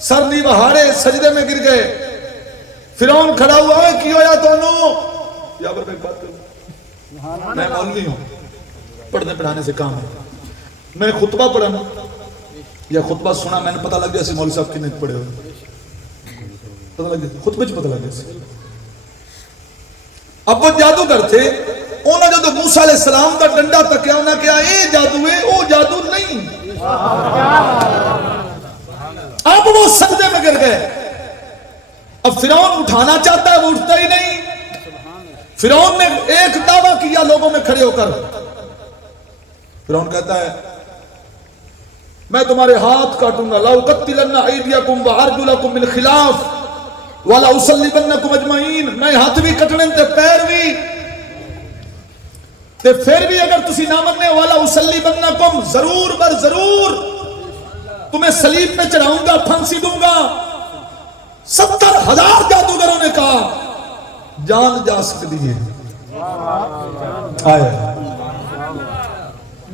سر نہیں بہارے سجدے میں گر گئے۔ فرعون کھڑا ہوا ہے کی ہویا تو یا پر میں بات کروں، میں مولوی ہوں، پڑھنے پڑھانے سے کام ہے، میں خطبہ پڑھا یا خطبہ سنا میں نے پتہ لگ گیا سی مولوی صاحب کی نہیں پڑھے ہو، پتہ لگ گیا خطبے چ پتہ لگ گیا سی۔ اب وہ جادوگر تھے، انہوں نے جو موسیٰ علیہ السلام کا ڈنڈا تکیا انہوں نے کہا اے جادو ہے او جادو نہیں۔ اب وہ سجدے میں گر گئے۔ اب فرعون اٹھانا چاہتا ہے وہ اٹھتا ہی نہیں۔ فرعون نے ایک دعویٰ کیا لوگوں میں کھڑے ہو کر، فرعون کہتا ہے میں تمہارے ہاتھ کاٹوں گا، لَأُقَتِّلَنَّ أَيْدِيَكُمْ وَأَرْجُلَكُمْ مِنْ خِلَافٍ وَلَأُصَلِّبَنَّكُمْ أَجْمَعِينَ، میں ہاتھ بھی کٹنے تے پیر بھی، تے پھر بھی اگر تسی نہ مننے وَلَأُصَلِّبَنَّكُمْ ضرور بر ضرور تمہیں صلیب پہ چڑھاؤں گا، پھانسی دوں گا۔ 70,000 جادوگروں نے کہا جان جا سکتی ہے، آئے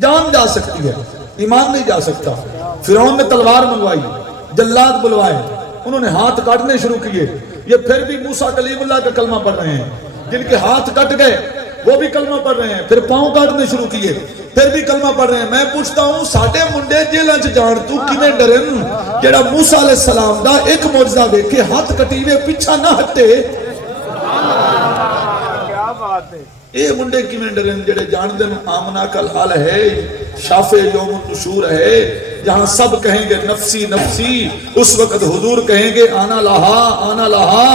جان جا سکتی ہے، ایمان نہیں جا سکتا۔ فرعون نے تلوار منگوائی، جلاد بلوائے، انہوں نے ہاتھ کاٹنے شروع کیے. یہ پھر بھی موسیٰ کلیم اللہ کا کلمہ پڑھ رہے ہیں. جن کے ہاتھ کٹ گئے وہ بھی کلمہ پڑھ رہے ہیں. پھر پاؤں کاٹنے شروع کیے، پھر بھی کلمہ پڑھ رہے ہیں. میں پوچھتا ہوں ساڈے منڈے جیلاں چ جان تو کیویں ڈرن جڑا موسیٰ علیہ السلام دا ایک معجزہ ویکھ کے ہاتھ کٹیوے پیچھا نہ ہٹے. کیا بات ہے. اے منڈے کیویں ڈرن جڑے جان دن آمنہ کل حال ہے، شافع یوم النشور ہے، جہاں سب کہیں گے نفسی نفسی، اس وقت حضور کہیں گے آنا لہا آنا لہا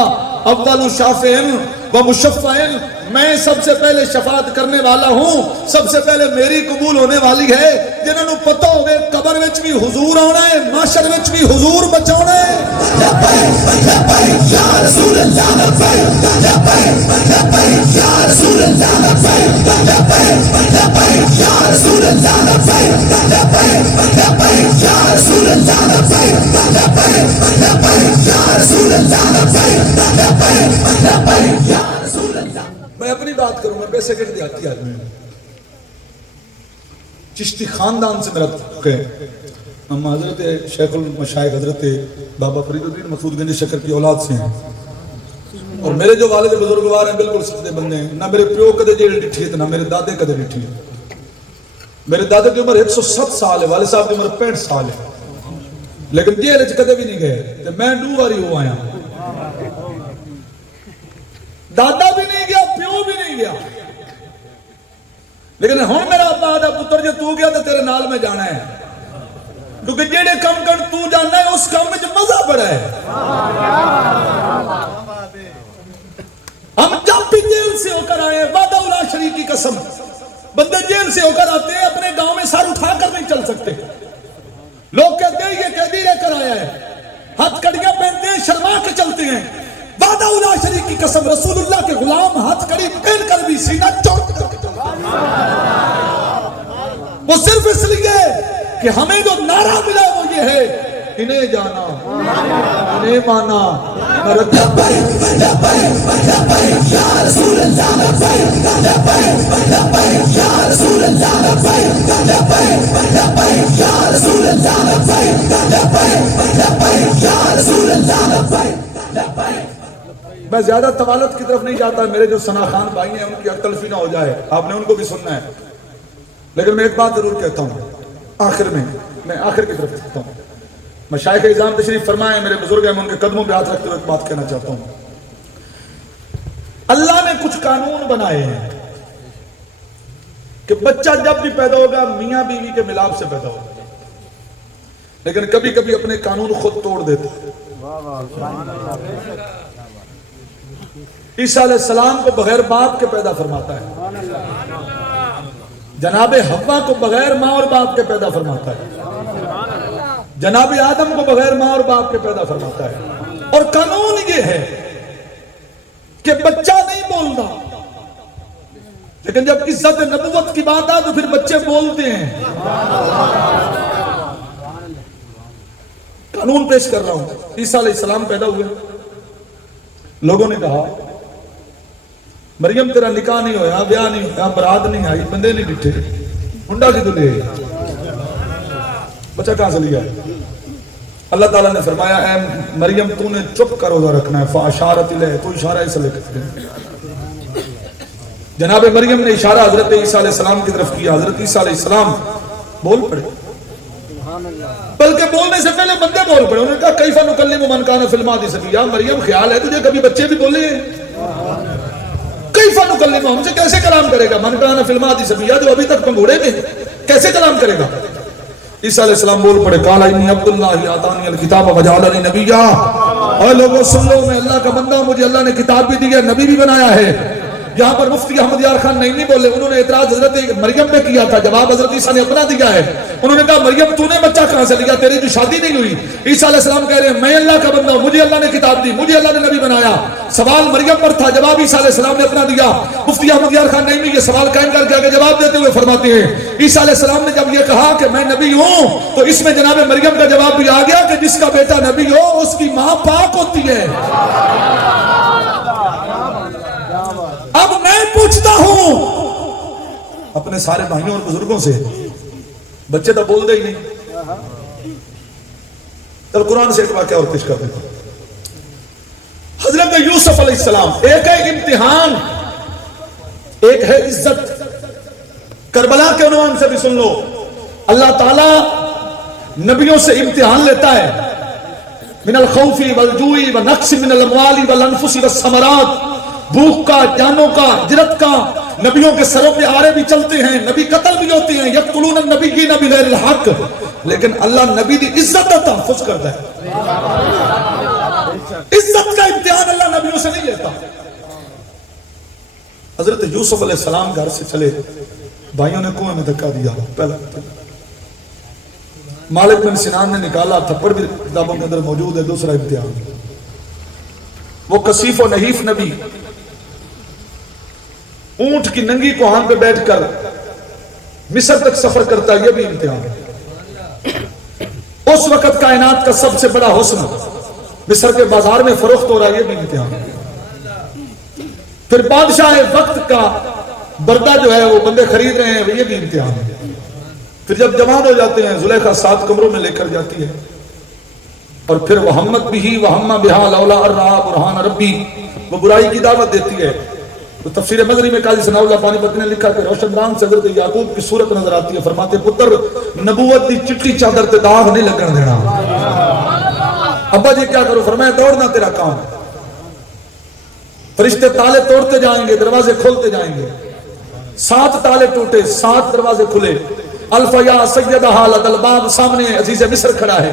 اول شافعن و مشفعن. میں سب سے پہلے شفاعت کرنے والا ہوں، سب سے پہلے میری قبول ہونے والی ہے. جنہوں نے پتہ ہوگے قبر وچ بھی حضور آنا ہے، محشر وچ بھی حضور بچانا ہے. یا رسول اللہ لبیک لبیک یا رسول اللہ لبیک لبیک یا رسول اللہ لبیک لبیک یا رسول اللہ لبیک لبیک یا رسول اللہ لبیک لبیک یا رسول اللہ. میں اپنی بات کروں گا، پیسے کے دیہاتی آدمی ہوں، چشتی خاندان سے میرا تعلق ہے. ہم حضرت شیخ المشائخ حضرت بابا فرید الدین مسعود گنج شکر کی اولاد سے ہیں، اور میرے جو والد بزرگوار ہیں بالکل سچے بندے ہیں. نہ میرے پیو کدے جیل ڈٹھی ہے، نہ میرے دادے کدے ڈٹھی ہے. میرے دادے کی عمر 107 سال ہے، والد صاحب کی عمر 65 سال ہے، لیکن جیل کدے بھی نہیں گئے. میں 2 باری ہو آیا، دادا بھی نہیں گیا، پیو بھی نہیں گیا. لیکن ہن میرا ابا آدھا پتر جے تو گیا تو تیرے نال میں جانا ہے، کیونکہ جیڑے کم کر تو جانا ہے اس کام میں جو مزہ بڑا ہے. ہم جب بھی جیل سے ہو کر آئے، وعدہ الا شریک کی قسم، بندے جیل سے ہو کر آتے ہیں اپنے گاؤں میں سر اٹھا کر نہیں چل سکتے. لوگ کہتے ہیں یہ قیدی لے کر آیا ہے، ہتھ کڑیاں پہنتے ہیں، شرما کے چلتے ہیں. وعدہ الا شریک کی قسم رسول اللہ کے غلام ہاتھ کڑی پہن کر بھی سینہ چوٹ کر کے چلتے ہیں. وہ صرف اس لیے کہ ہمیں جو نعرہ ملا وہ یہ ہے، انہیں جانا انہیں مانا. یا رسول اللہ لبیک لبیک یا رسول اللہ لبیک لبیک یا رسول اللہ لبیک لبیک یا رسول اللہ لبیک. میں زیادہ طوالت کی طرف نہیں جاتا، میرے جو ثنا خان بھائی ہیں ان کی عقل فی نہ ہو جائے، آپ نے ان کو بھی سننا ہے. لیکن میں ایک بات ضرور کہتا ہوں آخر میں آخر کی طرف دیکھتا ہوں. مشائخ اعظام تشریف فرمائے، میرے بزرگ ہیں، میں ان کے قدموں پہ ہاتھ رکھتے ہوئے ایک بات کہنا چاہتا ہوں. اللہ نے کچھ قانون بنائے ہیں کہ بچہ جب بھی پیدا ہوگا میاں بیوی کے ملاپ سے پیدا ہوگا، لیکن کبھی کبھی اپنے قانون خود توڑ دیتا ہے. عیسیٰ علیہ السلام کو بغیر باپ کے پیدا فرماتا ہے، جناب حوا کو بغیر ماں اور باپ کے پیدا فرماتا ہے، جناب آدم کو بغیر ماں اور باپ کے پیدا فرماتا ہے. اور قانون یہ ہے کہ بچہ نہیں بولتا، لیکن جب عزت نبوت کی بات آ تو پھر بچے بولتے ہیں. قانون پیش کر رہا ہوں. عیسیٰ علیہ السلام پیدا ہوئے، لوگوں نے کہا مریم تیرا نکاح نہیں ہویا، بیاہ نہیں ہویا، برات نہیں آئی، بندے نہیں ڈٹھے، منڈا کی تو لے بچہ کہاں سے لیا؟ اللہ تعالیٰ نے فرمایا اے مریم تو نے چپ کر روزہ رکھنا ہے. فاشارت الیہ، تو اشارہ اس لے کر جناب مریم نے اشارہ حضرت عیسیٰ علیہ السلام کی طرف کیا. حضرت عیسیٰ علیہ السلام بول پڑے، بلکہ بولنے سے پہلے بندے بول پڑے. انہوں نے کہا کیف نکلم من کان فی المہد صبیا، مریم خیال ہے تجھے کبھی بچے بھی بولے ہیں؟ کیف نکلم، ہم سے کیسے کلام کرے گا؟ من کان فی المہد صبیا، جو ابھی تک پنگوڑے میں کیسے کلام کرے گا؟ عیسیٰ علیہ السلام بول پڑے قال انی عبد اللہ آتانی الکتاب وجعلنی نبیا. اور لوگوں سن لو، میں اللہ کا بندہ ہوں، مجھے اللہ نے کتاب بھی دی ہے، نبی بھی بنایا ہے. یہاں پر مفتی احمد یار خان نہیں بولے، انہوں نے اعتراض حضرت مریم پہ کیا تھا، جواب حضرت عیسیٰ نے اپنا دیا ہے. انہوں نے کہا مریم تو نے بچہ کہاں سے لیا، تیری جو شادی نہیں ہوئی؟ عیسیٰ علیہ السلام کہہ رہے ہیں میں اللہ کا بندہ ہوں، مجھے اللہ نے کتاب دی، مجھے اللہ نے نبی بنایا. سوال مریم پر تھا، جواب عیسیٰ علیہ السلام نے اپنا دیا. مفتی احمد یار خان نہیں یہ سوال قائم کر کے آگے جواب دیتے ہوئے فرماتے ہیں عیسیٰ علیہ السلام نے جب یہ کہا کہ میں نبی ہوں تو اس میں جناب مریم کا جواب بھی آ گیا کہ جس کا بیٹا نبی ہو اس کی ماں پاک ہوتی ہے. اب میں پوچھتا ہوں اپنے سارے بھائیوں اور بزرگوں سے، بچے تو بول دے ہی نہیں، چل قرآن سے ایک واقعہ اور پیش کر دیتا ہوں. حضرت یوسف علیہ السلام، ایک ہے امتحان، ایک ہے عزت. کربلا کے عنوان سے بھی سن لو، اللہ تعالی نبیوں سے امتحان لیتا ہے. من الخوف والجوع ونقص من الاموال والانفس والثمرات، بھوک کا، جانوں کا، ہجرت کا. نبیوں کے سروں پہ آرے بھی چلتے ہیں، نبی قتل بھی ہوتے ہیں. یقتلون النبیین بغیر الحق، لیکن اللہ نبی دی عزت کا تحفظ کرتا ہے. عزت کا امتحان اللہ نبیوں سے نہیں لیتا. حضرت یوسف علیہ السلام گھر سے چلے، بھائیوں نے کنویں میں دھکا دیا. پہلا مالک بن سنان نے نکالا، تھپڑ بھی کتابوں کے اندر موجود ہے. دوسرا امتحان، وہ کثیف و نحیف نبی اونٹ کی ننگی کوہان پہ بیٹھ کر مصر تک سفر کرتا ہے، یہ بھی امتحان. اس وقت کائنات کا سب سے بڑا حسن مصر کے بازار میں فروخت ہو رہا ہے، یہ بھی امتحان. پھر بادشاہ وقت کا بردہ جو ہے وہ بندے خرید رہے ہیں، یہ بھی امتحان. پھر جب جوان ہو جاتے ہیں، زلیخا 7 کمروں میں لے کر جاتی ہے، اور پھر وہ ہمت بھی وہما بہا لولا ارہا برہان ربی، وہ برائی کی دعوت دیتی ہے. تو تفسیر مدری میں قاضی ثناء اللہ پانی پتی نے لکھا کہ روشن دان سے حضرت یعقوب کی صورت نظر آتی ہے. فرماتے پتر نبوت دی چٹی چادر تے داغ نہیں لگن دینا. ابا جی کیا کرو؟ فرمایا دوڑنا تیرا کام. فرشتے تالے توڑتے جائیں گے، دروازے کھولتے جائیں گے. 7 تالے ٹوٹے، 7 دروازے کھلے. الفیا سیدہا لدى الباب، سامنے عزیز مصر کھڑا ہے.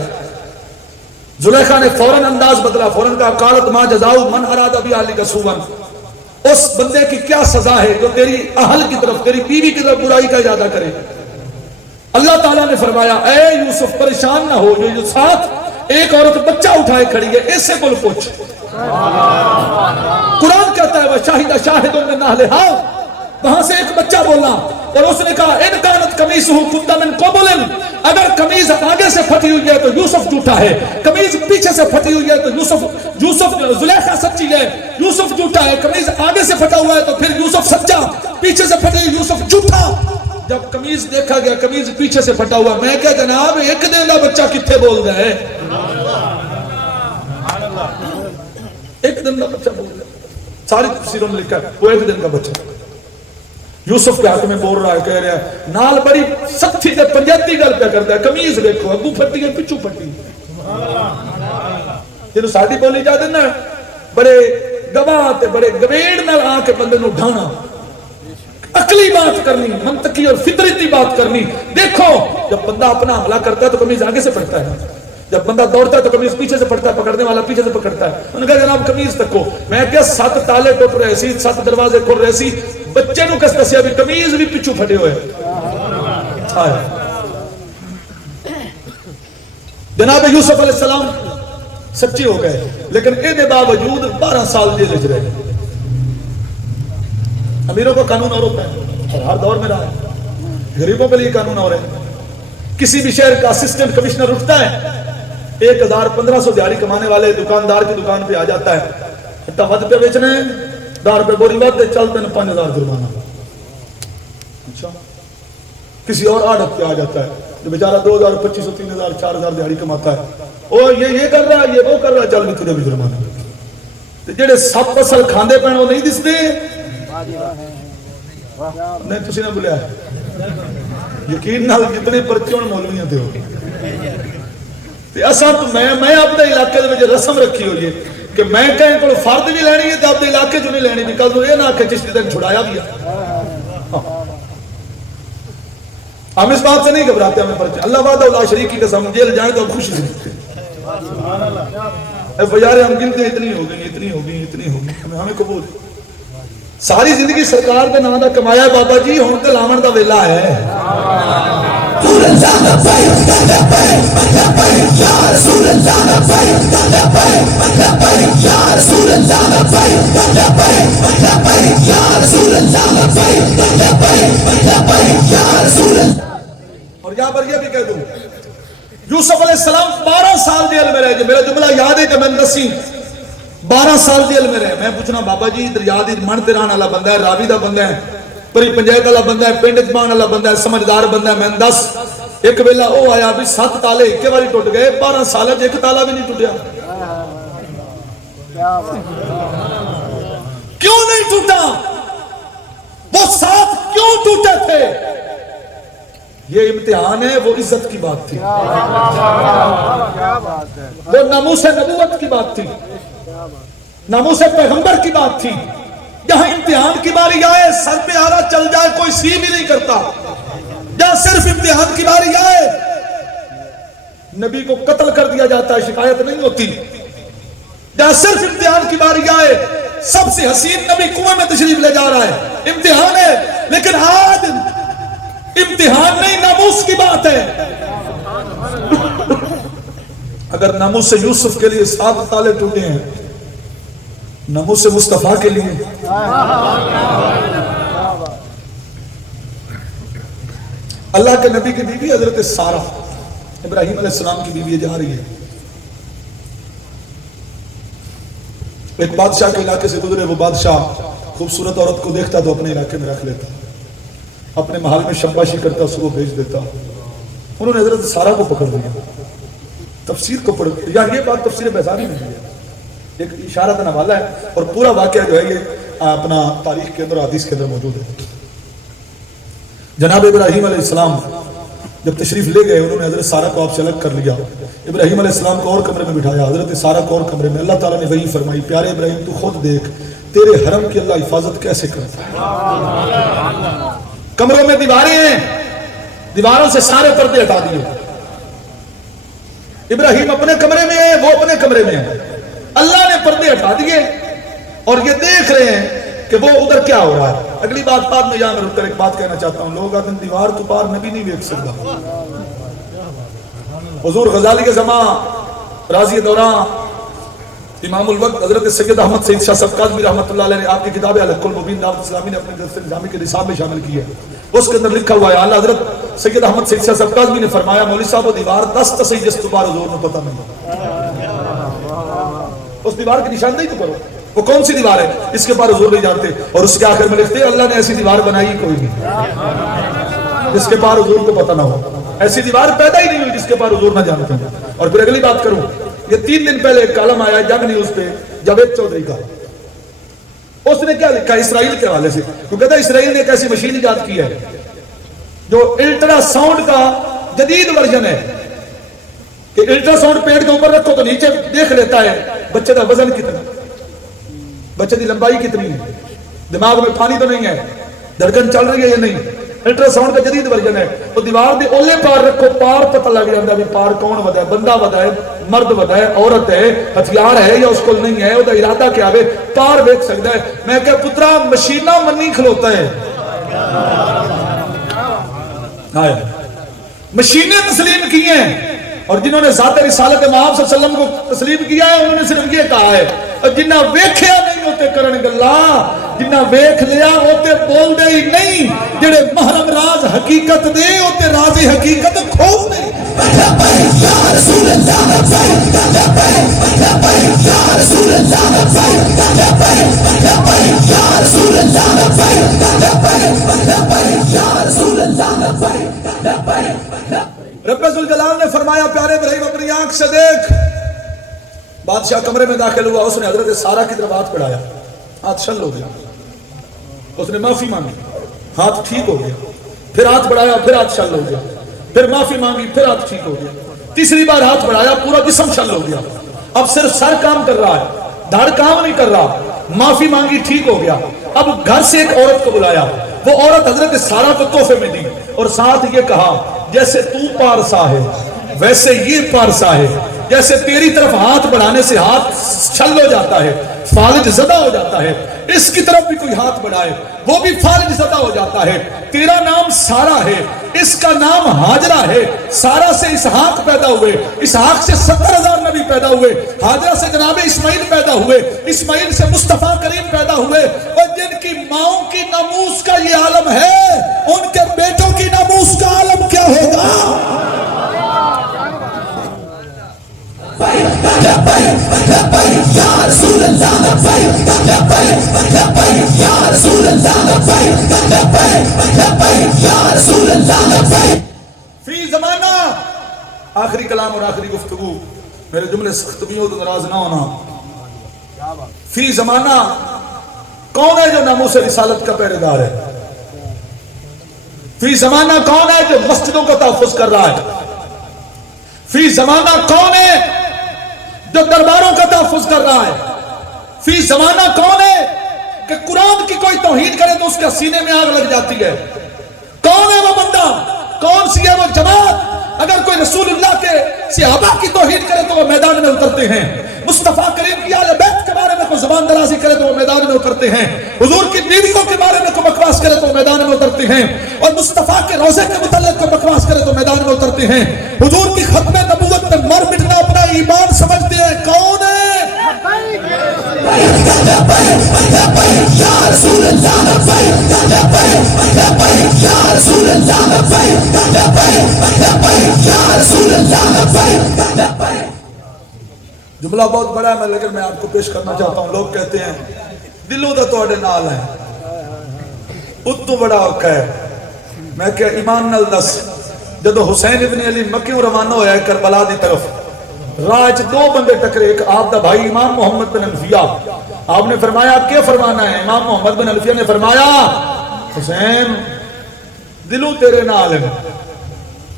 زلیخا نے فوراً انداز بدلا، فوراً کہا قالت ما جزاؤ من اراد بأہلک سوءا، اس بندے کی کیا سزا ہے جو تیری اہل کی طرف، تیری بیوی کی طرف برائی کا ارادہ کرے. اللہ تعالیٰ نے فرمایا اے یوسف پریشان نہ ہو، جو ساتھ ایک عورت بچہ اٹھائے کھڑی ہے، اس سے بول پوچھ. قرآن کہتا ہے وَشَاهِدَ شَاهِدٌ مِّنْ أَهْلِهَا، وہاں سے ایک بچہ بولا اور اس نے کہا ان کانت قمیصہ قد من قبل، اگر قمیض آگے سے پھٹی ہوئی ہے تو یوسف جھوٹا ہے، قمیض پیچھے سے پھٹی ہوئی ہے تو یوسف زلیخا سچی ہے، یوسف جھوٹا ہے. قمیض آگے سے پھٹا ہوا ہے تو پھر یوسف سچا، پیچھے سے پھٹی یوسف جھوٹا. جب قمیض دیکھا گیا قمیض پیچھے سے پھٹا ہوا، میں کہا جناب ایک دن کا بچہ کتنے بول رہا ہے؟ ایک دن کا بچہ بول رہا ہے. ساری تفسیروں نے لکھا ہے وہ ایک دن کا بچہ یوسف کے حق میں بول رہا ہے، کہہ رہا ہے نال بڑی سختی تے پنجاتی گل پہ کرتا ہے. قمیض دیکھو اگو پھٹی ہے پچھو پھٹی. جنہوں ساڈی بولی جا دینا بڑے گواہ تے بڑے گویڑ نال آ کے بندے نو ڈھانا، عقلی بات کرنی، منطقی اور فطرتی بات کرنی. دیکھو جب بندہ اپنا حملہ کرتا ہے تو قمیض آگے سے پھٹتا ہے، جب بندہ دوڑتا ہے تو قمیض پیچھے سے پھٹتا ہے، پکڑنے والا پیچھے سے پکڑتا ہے. انہوں نے کہا جناب قمیض تکو. میں کہا 7 تالے ٹوٹ رہے سی، 7 دروازے کھل رہے سی، بچے نو کس دسیا بھی قمیض بھی پچھو پھٹے ہوئے. جناب یوسف علیہ السلام سچی ہو گئے، لیکن اے باوجود 12 سال جیل وچ رہے. امیروں کو قانون اور ہوتا ہے اور ہر دور میں رہا ہے، غریبوں کے لیے قانون اور ہے. کسی بھی شہر کا اسسٹنٹ کمشنر اٹھتا ہے، 1000-1500 دیہاڑی کمانے والے دکاندار کی دکان پہ آ جاتا ہے، اتنا ود پہ بیچنے ہیں، 10 روپے بوری ود دے چلتے ہیں 5000 جرمانہ. اچھا کسی اور آڑت پہ آ جاتا ہے جو بیچارہ 2000 2500 3000 4000 دیہاڑی کماتا ہے، او یہ کر رہا ہے، یہ وہ کر رہا ہے، چل بھی تجھے بھی جرمانہ. جڑے سب اصل کھاندے پہنے وہ نہیں دستے نہیں. تسی نے بولیا یقین نال جتنے پرچے ہون مولویاں تے ہو تے اساں تو میں اپنے علاقے دے وچ رسم رکھی ہوئی ہے کہ میں کہیں کوئی فرد بھی لینی ہے تے اپنے علاقے چ نہیں لینی، بیکاز وہ یہ نہ کہ چشتی تک چھڑایا بھی ہے. ہم اس بات سے نہیں گھبراتے، ہمیں پرچے اللہ وحدہ لا شریک کی قسم جیل جائیں تو خوشی سے یار ہم گنتے اتنی ہو گئی اتنی ہو گئی اتنی ہو گئی، ہمیں قبول. ساری زندگی سرکار دے نام دا کمایا بابا جی، ہن تے لاون دا ویلا ہے. اور یہاں پر یہ بھی کہہ دوں یوسف علیہ السلام 12 سال جیل میں رہے. میرا جملہ یاد ہے کہ میں دسی 12 سال جیل میں رہے. میں پوچھنا بابا جی دریا دی من تے رہن والا بندہ ہے، راوی دا بندہ ہے، پری پنجایت والا بندہ ہے، پنڈ زبان والا بندہ ہے، سمجھدار بندہ ہے. میں دس ایک ویلا وہ آیا بھی 7 تالے ایک باری ٹوٹ گئے، 12 سال ایک تالا بھی نہیں ٹوٹیا۔ کیوں نہیں ٹوٹا؟ وہ 7 کیوں ٹوٹے تھے؟ یہ امتحان ہے، وہ عزت کی بات تھی، وہ ناموس نبوت کی بات تھی، ناموس پیغمبر کی بات تھی۔ جہاں امتحان کی باری آئے سر پہ آرا چل جائے کوئی سی بھی نہیں کرتا، جہاں صرف امتحان کی باری آئے نبی کو قتل کر دیا جاتا ہے شکایت نہیں ہوتی، جہاں صرف امتحان کی باری آئے سب سے حسین نبی کنویں میں تشریف لے جا رہا ہے، امتحان ہے۔ لیکن آج امتحان نہیں، ناموس کی بات ہے۔ اگر ناموس یوسف کے لیے 7 تالے ٹوٹے ہیں، ناموس مصطفیٰ کے لیے اللہ کے نبی کی بیوی حضرت سارہ ابراہیم علیہ السلام کی بیوی جا رہی ہے، ایک بادشاہ کے علاقے سے گزرے، وہ بادشاہ خوبصورت عورت کو دیکھتا تو اپنے علاقے میں رکھ لیتا، اپنے محل میں شاباشی کرتا، اس کو بھیج دیتا۔ انہوں نے حضرت سارہ کو پکڑ لیا، تفسیر کو پڑھ یا یہ بات تفسیر بیزانی میں ہے، ایک اشارہ حوالہ ہے، اور پورا واقعہ جو ہے یہ اپنا تاریخ کے اندر حدیث کے اندر موجود ہے۔ جناب ابراہیم علیہ السلام جب تشریف لے گئے، انہوں نے حضرت سارہ کو آپ سے الگ کر لیا، ابراہیم علیہ السلام کو اور کمرے میں بٹھایا، حضرت سارہ کو اور کمرے میں۔ اللہ تعالیٰ نے وہی فرمائی، پیارے ابراہیم تو خود دیکھ تیرے حرم کی اللہ حفاظت کیسے کرتا ہے۔ کمروں میں دیواریں ہیں، دیواروں سے سارے پردے ہٹا دیے، ابراہیم اپنے کمرے میں ہیں، وہ اپنے کمرے میں ہیں، اللہ نے پردے ہٹا دیے اور یہ دیکھ رہے ہیں کہ وہ ادھر کیا ہو رہا ہے۔ اگلی بات بعد میں یہاں میں رک کر ایک بات کہنا چاہتا ہوں، لوگ آتے ہیں دیوار تو پار نبی نہیں دیکھ سکتا۔ حضور غزالی کے زمان راضی دوران امام الوقت حضرت سید احمد سید شاہ صف کاظمی رحمۃ اللہ علیہ نے آپ کی کتاب الحق المبین دعوت اسلامی نے اپنے درس نظامی کے نصاب میں شامل کی ہے، اس کے اندر لکھا ہوا ہے اعلیٰ حضرت سید احمد سید شاہ صف کاظمی نے فرمایا، مولوی صاحب وہ دیوار 10 تصحیح جس دوبار حضور نے پتہ نہیں، اس دیوار کی نشاندہی تو کرو، وہ کون سی دیوار ہے اس کے پار حضور نہیں جانتے، اور اس کے آخر میں لکھتے ہیں اللہ نے ایسی دیوار بنائی کوئی نہیں جس کے پار حضور کو پتہ نہ ہو، ایسی دیوار پیدا ہی نہیں ہوئی جس کے پار حضور نہ جانتے ہیں۔ اور پھر اگلی بات کروں، یہ 3 دن پہلے ایک کالم آیا جگ نیوز پہ جاوید چودھری کا، اس نے کیا لکھا اسرائیل کے حوالے سے، وہ کہتا ہے اسرائیل نے ایک ایسی مشین ایجاد کی ہے جو الٹرا ساؤنڈ کا جدید ورژن ہے کہ الٹرا ساؤنڈ پیٹ کے اوپر رکھو تو نیچے دیکھ لیتا ہے بچے کا وزن کتنا، بچے کی لمبائی کتنی ہے، دماغ میں پانی تو نہیں ہے، دھڑکن چل رہی ہے یا نہیں، الٹرا ساؤنڈ کا جدید ورژن ہے۔ تو دیوار دے اولے پار رکھو، پار پتہ لگ جاتا ہے پار کون ودا ہے، بندہ ودا ہے، مرد ودا ہے، عورت ہے، ہتھیار ہے یا اس کو نہیں ہے، وہ دا ارادہ کیا ہے، پار دیکھ سکتا ہے۔ میں کہ پترا مشینہ منی کھلوتا ہے، مشینیں تسلیم کی ہیں، اور جنہوں نے ذات رسالت محمد صلی اللہ علیہ وسلم کو تسلیم کیا ہے انہوں نے صرف یہ کہا ہے، اور جنہ ویکھیا نہیں ہوتے کرن گلا، جنہ ویکھ لیا ہوتے بول دے ہی نہیں، جڑے محرم راز حقیقت دے ہوتے راز حقیقت کھول دے۔ یا رسول اللہ یا رسول اللہ یا رسول اللہ یا رسول اللہ۔ رب ذوالجلال نے فرمایا پیارے ابراہیم اپنی آنکھ سے دیکھ۔ بادشاہ کمرے میں داخل ہوا، اس نے حضرت سارہ کی طرف ہاتھ بڑھایا، ہاتھ شل ہو گیا، اس نے معافی مانگی، ہاتھ ٹھیک ہو گیا، پھر ہاتھ بڑھایا، پھر ہاتھ شل ہو گیا، پھر معافی مانگی، پھر ہاتھ ٹھیک ہو گیا، تیسری بار ہاتھ بڑھایا، پورا جسم شل ہو گیا، اب صرف سر کام کر رہا ہے، دھڑ کام نہیں کر رہا، معافی مانگی، ٹھیک ہو گیا۔ اب گھر سے ایک عورت کو بلایا، وہ عورت حضرت سارہ کو تحفے میں دی اور ساتھ یہ کہا جیسے تو پارسا ہے ویسے یہ پارسا ہے، جیسے تیری طرف ہاتھ بڑھانے سے ہاتھ چھل ہو جاتا ہے، فالج زدہ ہو جاتا ہے، اس کی طرف بھی کوئی ہاتھ بڑھائے وہ بھی فالج زدہ ہو جاتا ہے۔ تیرا نام سارہ ہے، اس کا نام ہاجرہ ہے، سارہ سے اسحاق پیدا ہوئے، اسحاق سے 70,000 نبی پیدا ہوئے، ہاجرہ سے جناب اسماعیل پیدا ہوئے، اسماعیل سے مصطفیٰ کریم پیدا ہوئے، اور جن کی ماؤں کی ناموس کا یہ عالم ہے ان کے بیٹوں کی ناموس کا عالم کیا ہوگا؟ یا رسول اللہ یا رسول اللہ یا رسول اللہ فی زمان زمانہ، آخری کلام اور آخری گفتگو، میرے جملے سخت بھی ہو تو ناراض نہ ہونا، فی زمانہ کون ہے جو ناموس رسالت کا پہرے دار ہے؟ فی زمانہ کون ہے جو مسجدوں کا تحفظ کر رہا ہے؟ فی زمانہ کون ہے جو درباروں کا تحفظ کر رہا ہے؟ فی زمانہ کون ہے کہ قرآن کی کوئی توہین کرے تو اس کے سینے میں آگ لگ جاتی ہے؟ کون ہے وہ بندہ؟ کون سی ہے وہ جماعت؟ اگر کوئی رسول اللہ کے صحابہ کی توہین کرے تو وہ میدان میں اترتے ہیں، مصطفیٰ کریم کی آل بیت کے بارے میں کوئی زبان درازی کرے تو وہ میدان میں اترتے ہیں، حضور کی بیویوں کے بارے میں کوئی بکواس کرے تو وہ میدان میں اترتے ہیں، اور مصطفیٰ کے روزے کے متعلق کوئی بکواس کرے تو میدان میں اترتے ہیں۔ حضور کی ختم نبوت میں مر مٹنا اپنا ایمان سمجھتے ہیں۔ کون ہے؟ جملہ بہت بڑا ہے لیکن میں آپ کو پیش کرنا چاہتا ہوں۔ لوگ کہتے ہیں دلوں دا توڑے نال ہے، اتو بڑا اوکھا ہے۔ میں کہ ایمان نال دس، جدو حسین ابن علی مکیوں روانہ ہویا ہے کربلا دی طرف، راج دو بندے ٹکرے، ایک آپ دا بھائی امام محمد بن حنفیہ، آپ نے فرمایا آپ کیا فرمانا ہے؟ امام محمد بن حنفیہ نے فرمایا حسین دلوں تیرے نال ہیں،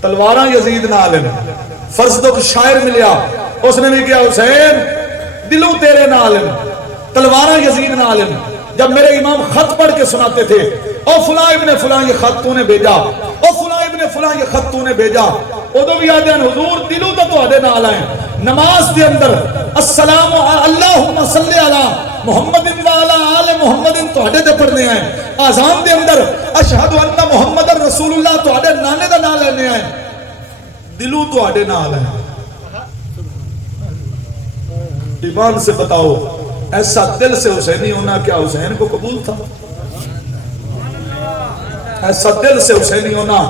تلواراں یزید نال ہیں۔ فرض دو شاعر ملیا، اس نے بھی کیا حسین دلوں تیرے نال ہیں، تلواراں یزید نال ہیں۔ جب میرے امام خط پڑھ کے سناتے تھے، او فلاں ابن فلاں یہ خط تو نے بھیجا، او فلاں ابن فلاں یہ خط تو نے بھیجا، ادو بھی آدھے حضور دلوں تو تہاڈے نال ہیں۔ نماز دے اندر السلام اللہم صلی علی محمد وعلی آل محمد تہاڈے تے پڑھنے ہیں، اذان دے اندر اشہد ان محمد رسول اللہ تہاڈے نانے دا نام لینے ہیں، دلوں تہاڈے نال ہیں۔ ایمان سے بتاؤ ایسا دل سے حسینی ہونا کیا حسین کو قبول تھا؟ ایسا دل سے حسینی ہونا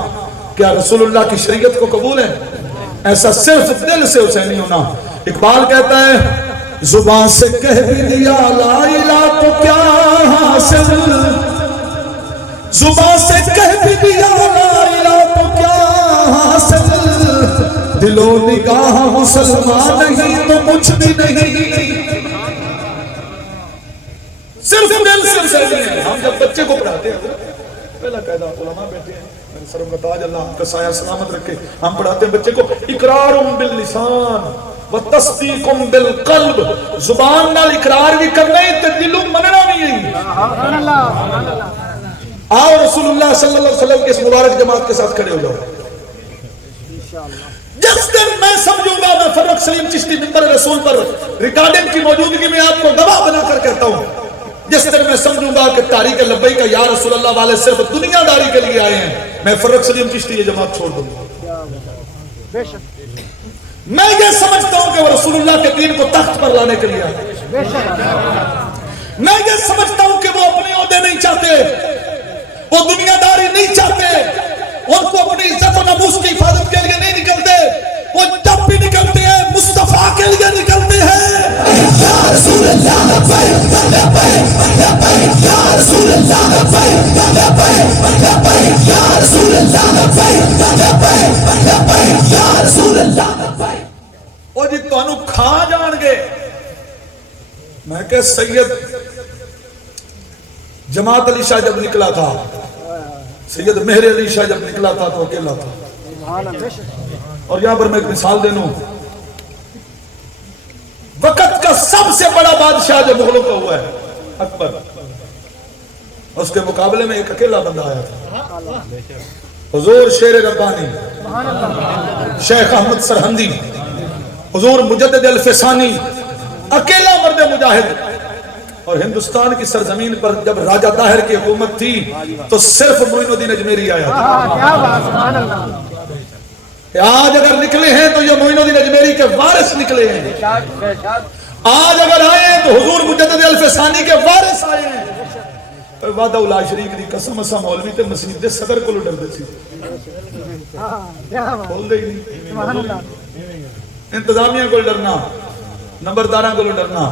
کیا رسول اللہ کی شریعت کو قبول ہے؟ ایسا صرف دل سے حسینی ہونا۔ اقبال کہتا ہے زبان سے کہہ بھی دیا لا الہ تو کیا حاصل، زبان سے کہہ بھی دیا لا الہ تو کیا حاصل، دل و نگاہ مسلمان نہیں تو کچھ بھی نہیں۔ صرف دل سے حسینی ہے۔ ہم جب بچے کو پڑھاتے ہیں، پہلا قاعدہ علماء بیٹھے ہیں، میرے سروں کا تاج اللہ آپ کا سایہ سلامت رکھے، ہم پڑھاتے ہیں بچے کو اقرار باللسان و تصدیق بالقلب، زبان نال اقرار بھی کرنا ہے تے دلوں مننا بھی ہے۔ سبحان اللہ۔ آؤ رسول اللہ صلی اللہ علیہ وسلم کے اس مبارک جماعت کے ساتھ کھڑے ہو جاؤ۔ جس دن میں سمجھوں گا، میں فرق سلیم چشتی منبر رسول پر ریکارڈنگ کی موجودگی میں آپ کو گواہ بنا کر کہتا ہوں، جس دن میں سمجھوں گا کہ تحریک لبیک کا یا رسول اللہ والے صرف دنیا داری کے لیے آئے ہیں، میں فرق سلیم چشتی یہ جماعت چھوڑ دوں گا۔ میں یہ سمجھتا ہوں کہ وہ رسول اللہ کے دین کو تخت پر لانے کے لیے آئے۔ میں یہ سمجھتا ہوں کہ وہ اپنے عہدے نہیں چاہتے، وہ دنیا داری نہیں چاہتے، ان کو اپنی عزت و ناموس کی حفاظت کے لیے نہیں نکلتے، وہ جب بھی نکلتے ہیں مصطفیٰ کے لیے نکلتے ہیں۔ یا رسول اللہ لبیک لبیک یا رسول اللہ لبیک لبیک یا رسول اللہ لبیک لبیک یا رسول اللہ لبیک۔ او جی تانوں کھا جان گے۔ میں کہ سید جماعت علی شاہ جب نکلا تھا، سید مہر علی شاہ جب نکلا تھا تو اکیلا تھا۔ اور یہاں پر میں ایک مثال دے دوں، وقت کا سب سے بڑا بادشاہ جو مغلوں کا ہوا ہے اکبر، اس کے مقابلے میں ایک اکیلا بندہ آیا تھا، حضور شیر ربانی شیخ احمد سرہندی، حضور مجدد الفسانی، اکیلا مرد مجاہد۔ اور ہندوستان کی سرزمین پر جب راجہ طاہر کی حکومت تھی تو صرف معین الدین اجمیری آیا تھا۔ آج اگر نکلے ہیں تو یہ معین الدین اجمیری کے وارث نکلے ہیں، آج اگر آئے ہیں تو حضور مجدد الفسانی کے وارث آئے ہیں۔ وعدہ لا شریک دی قسم اسا مولوی تے مسجد دے صدر کو ڈر دے سی، بول دے ہی نہیں، انتظامیہ کو ڈرنا، نمبرداراں کو ڈرنا۔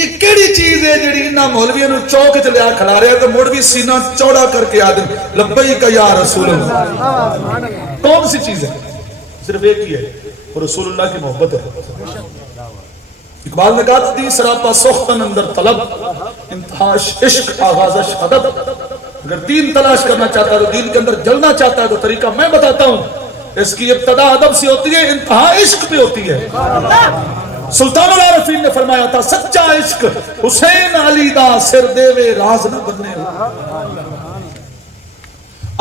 ایک کیڑی چیز ہے جڑی انہاں مولویوں نوں چوک چ لیا کھڑا رہے تو مڑ بھی سینہ چوڑا کر کے آدم لبیک یا رسول اللہ، کون سی چیز ہے؟ صرف ایک ہی ہے، وہ رسول اللہ کی محبت ہے۔ اقبال نے کہا دین سراپا سختن اندر طلب، انتہا عشق آغاز شہادت۔ اگر دین تلاش کرنا چاہتا ہے تو دین کے اندر جلنا چاہتا ہے تو طریقہ میں بتاتا ہوں، اس کی ابتدا ادب سے ہوتی ہے، انتہا عشق پہ ہوتی ہے۔ سلطان العارفین نے فرمایا تھا سچا عشق حسین علی دا سر دیوے راز نہ بننے ہو۔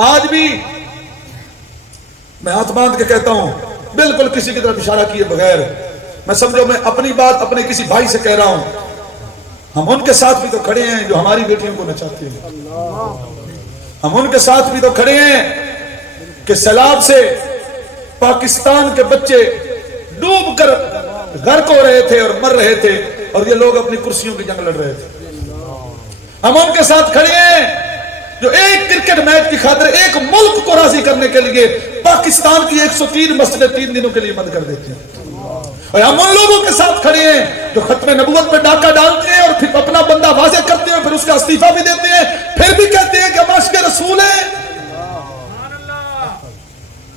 آج بھی میں ہاتھ باندھ کے کہتا ہوں، بالکل کسی کی طرف اشارہ کیے بغیر، میں سمجھو میں اپنی بات اپنے کسی بھائی سے کہہ رہا ہوں، ہم ان کے ساتھ بھی تو کھڑے ہیں جو ہماری بیٹیوں کو نچاتے ہیں، ہم ان کے ساتھ بھی تو کھڑے ہیں کہ سیلاب سے پاکستان کے بچے ڈوب کر غرق ہو رہے تھے اور مر رہے تھے، اور یہ لوگ اپنی کرسیوں کی جنگ لڑ رہے تھے۔ ہم ان کے ساتھ کھڑے ہیں جو ایک کرکٹ میچ کی خاطر ایک ملک کو راضی کرنے کے لیے پاکستان کی 103 مسجدیں 3 دنوں کے لیے بند کر دیتے ہیں، اور ہم ان لوگوں کے ساتھ کھڑے ہیں جو ختم نبوت پہ ڈاکہ ڈالتے ہیں اور پھر اپنا بندہ واضح کرتے ہیں، پھر اس کا استعفیٰ بھی دیتے ہیں، پھر بھی کہتے ہیں کہ ہم عاشق رسول ہیں۔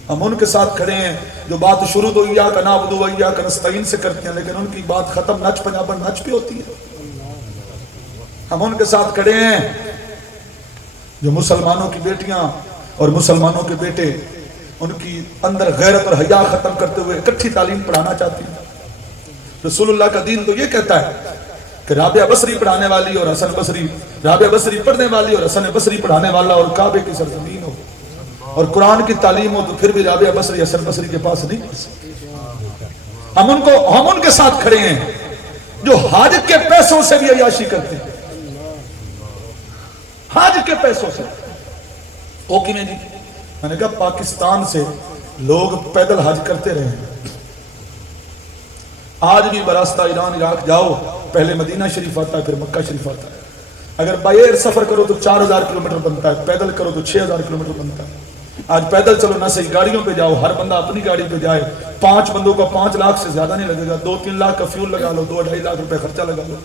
ہم ان کے ساتھ کھڑے ہیں جو بات شروع تو ایاک نعبد و ایاک نستعین سے کرتے ہیں، لیکن ان کی بات ختم نچ پنجابن نچ پہ ہوتی ہے۔ ہم ان کے ساتھ کھڑے ہیں جو مسلمانوں کی بیٹیاں اور مسلمانوں کے بیٹے ان کی اندر غیرت اور حیا ختم کرتے ہوئے اکٹھی تعلیم پڑھانا چاہتے ہیں۔ رسول اللہ کا دین تو یہ کہتا ہے کہ رابعہ بصری پڑھانے والی اور حسن بصری، رابعہ بصری پڑھنے والی اور حسن بصری پڑھانے والا اور کعبے کی سرزمین ہو اور قرآن کی تعلیم ہو، تو پھر بھی رابعہ بصری حسن بصری کے پاس نہیں پڑھ سکتے۔ ہم ان کے ساتھ کھڑے ہیں جو حج کے پیسوں سے بھی عیاشی کرتے ہیں، حج کے پیسوں سے۔ وہ کی میں جی میں نے کہا پاکستان سے لوگ پیدل حج کرتے رہے ہیں، آج بھی براستہ ایران عراق جاؤ، پہلے مدینہ شریف آتا ہے پھر مکہ شریف آتا ہے۔ اگر بائی ایئر سفر کرو تو 4000 کلومیٹر بنتا ہے، پیدل کرو تو 6000 کلومیٹر بنتا ہے۔ آج پیدل چلو نہ صحیح، گاڑیوں پہ جاؤ، ہر بندہ اپنی گاڑی پہ جائے، 5 بندوں کا 5 لاکھ سے زیادہ نہیں لگے گا، 2-3 لاکھ کا فیول لگا لو، 2-2.5 لاکھ روپے خرچہ لگا لو،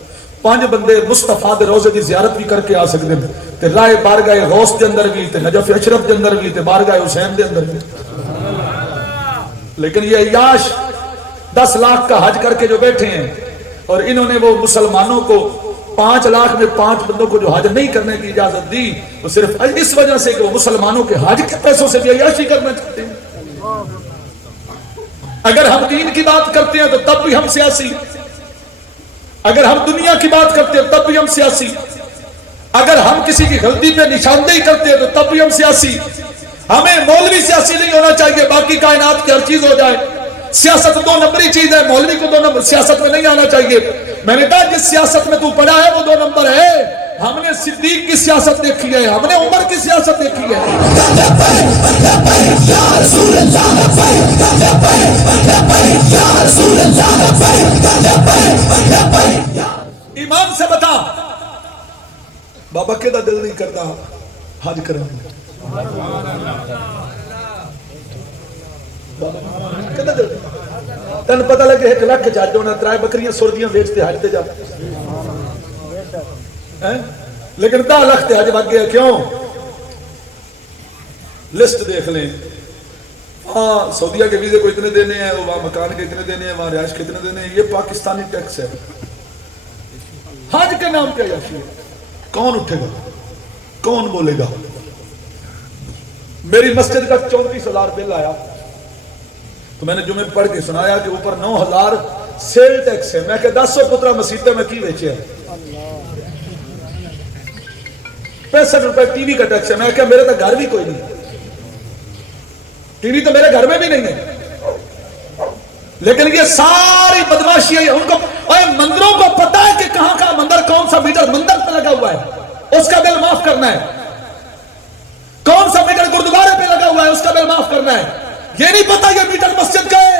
5 بندے مصطفیٰ دے روزے دی زیارت بھی کر کے آ سکتے ہیں، تے رائے بارگاہ غوث دے اندر بھی، تے نجف اشرف دے اندر بھی، تے بارگاہ حسین دے اندر بھی۔ لیکن یہ عیاش 10 لاکھ کا حج کر کے جو بیٹھے ہیں، اور انہوں نے وہ مسلمانوں کو 5 لاکھ میں 5 بندوں کو جو حج نہیں کرنے کی اجازت دی، وہ صرف اس وجہ سے کہ وہ مسلمانوں کے حج کے پیسوں سے بھی عیاشی کرنا چاہتے ہیں۔ اگر ہم دین کی بات کرتے ہیں تو تب بھی ہم سیاسی، اگر ہم دنیا کی بات کرتے ہیں تب بھی ہم سیاسی، اگر ہم کسی کی غلطی پہ نشاندہی کرتے ہیں تو تب بھی ہم سیاسی۔ ہمیں مولوی سیاسی نہیں ہونا چاہیے، باقی کائنات کی ہر چیز ہو جائے۔ سیاست 2 نمبری چیز ہے، مولوی کو 2 نمبر سیاست میں نہیں آنا چاہیے۔ میں نے کہا جس سیاست میں تو پڑھا ہے وہ 2 نمبر ہے۔ ہم نے صدیق کی سیاست دیکھی ہے، ہم نے عمر کی سیاست دیکھی ہے۔ ایمان سے بتا بابا کے دا دل نہیں کرتا حج کرنے، تن پتہ لگے 1 لاکھ جج ہونا، 3 بکریاں سردیاں بیچتے حج تے جا، لیکن 10 لاکھ تے حج بگ گیا۔ کیوں؟ لسٹ دیکھ لیں، ہاں سعودیہ کے ویزے کو اتنے دینے ہیں، وہاں مکان کے اتنے دینے ہیں، وہاں رہائش کے اتنے دینے ہیں، یہ پاکستانی ٹیکس ہے۔ حج کے نام کیا عیاشی ہے؟ کون اٹھے گا؟ کون بولے گا؟ میری مسجد کا 34,000 بل آیا تو میں نے جمعے پڑھ کے سنایا کہ اوپر 9,000 سیل ٹیکس ہے۔ میں کہ 10 پترا مسیطے میں کی بیچے ہیں، 65 روپے ٹی وی کا ٹیکس ہے۔ میں کہ میرے تو گھر بھی کوئی نہیں، ٹی وی تو میرے گھر میں بھی نہیں ہے، لیکن یہ ساری بدماشی ہے۔ ان کو مندروں کو پتا ہے کہ کہاں کا مندر، کون سا میٹر مندر پہ لگا ہوا ہے، اس کا بل معاف کرنا ہے، کون سا میٹر گردوارے پہ لگا ہوا ہے، اس کا بل معاف کرنا ہے۔ یہ نہیں پتا یہ میٹر مسجد کا ہے۔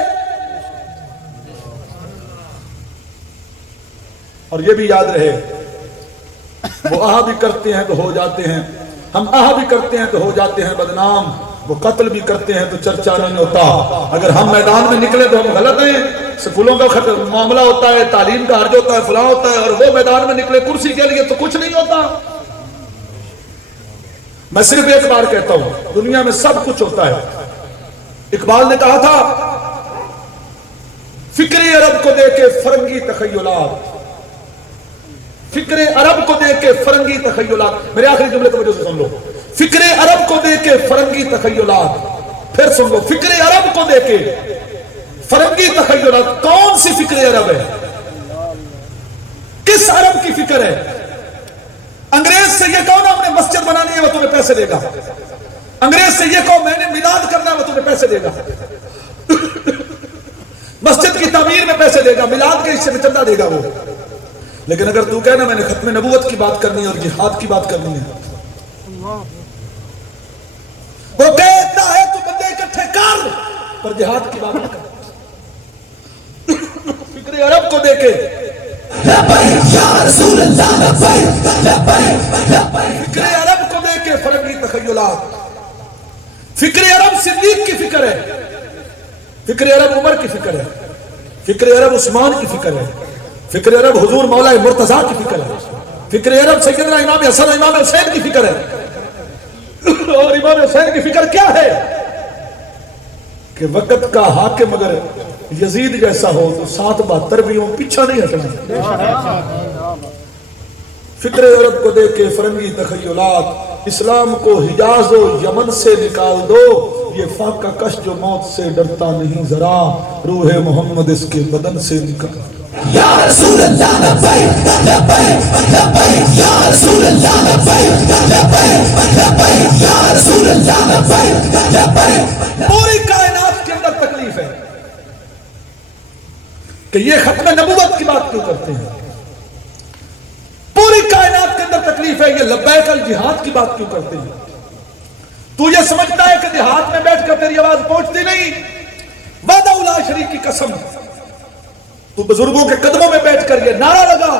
اور یہ بھی یاد رہے، وہ آہ بھی کرتے ہیں تو ہو جاتے ہیں، ہم آہ بھی کرتے ہیں تو ہو جاتے ہیں بدنام، وہ قتل بھی کرتے ہیں تو چرچا نہیں ہوتا۔ اگر ہم میدان میں نکلے تو ہم غلط ہیں، سکولوں کا معاملہ ہوتا ہے، تعلیم کا حرج ہوتا ہے، فلاں ہوتا ہے، اور وہ میدان میں نکلے کرسی کے لیے تو کچھ نہیں ہوتا۔ میں صرف ایک بار کہتا ہوں، دنیا میں سب کچھ ہوتا ہے۔ اقبال نے کہا تھا فکر عرب کو دے کے فرنگی تخیلات، فکر عرب کو دے کے فرنگی تخیلات، میرے آخری جملے توجہ سے سن لو، فکر عرب کو دے کے فرنگی تخیلات، پھر سن لو، فکر عرب کو دے کے فرنگی تخیلات، کون سی فکر عرب ہے؟ کس عرب کی فکر ہے؟ انگریز سے یہ کہو نا ہم نے مسجد بنانی ہے وہ تمہیں پیسے دے گا، انگریز سے یہ کہو میں نے میلاد کرنا ہے وہ تمہیں پیسے دے گا، مسجد کی تعمیر میں پیسے دے گا، میلاد کے حصے میں چندہ دے گا وہ۔ لیکن اگر تو کہنا میں نے ختم نبوت کی بات کرنی ہے اور جہاد کی بات کرنی ہے، وہ کہتا ہے تو بندے اکٹھے کر پر جہاد کی بات نہ کر۔ فکر عرب کو دے کے فکر عرب کو دے کے فرنگی تخیلات، فکر عرب صدیق کی فکر ہے، فکر عرب عمر کی فکر ہے، فکر عرب عثمان کی فکر ہے، فکر عرب حضور مولا مرتضیٰ کی فکر ہے، فکر عرب سیدنا امام حسن امام حسین کی فکر ہے۔ اور امام حسین کی فکر کیا ہے کہ وقت کا حاکم اگر یزید جیسا ہو تو 772 بھی ہو پیچھا نہیں ہٹنا۔ فکر عرب کو دے کے فرنگی تخیلات، اسلام کو حجاز و یمن سے نکال دو، یہ فاقہ کش جو موت سے ڈرتا نہیں ذرا، روح محمد اس کے بدن سے نکال۔ یا رسول اللہ لبیک لبیک لبیک، یا رسول اللہ لبیک لبیک لبیک، یا رسول اللہ لبیک لبیک۔ پوری کائنات کے اندر تکلیف ہے کہ یہ ختم نبوت کی بات کیوں کرتے ہیں، پوری کائنات کے اندر تکلیف ہے یہ لبیک الجہاد کی بات کیوں کرتے ہیں۔ تو یہ سمجھتا ہے کہ دیہات میں بیٹھ کر تیری آواز پہنچتی نہیں، وعدہ لا شریک کی قسم تو بزرگوں کے قدموں میں بیٹھ کر یہ نعرہ لگا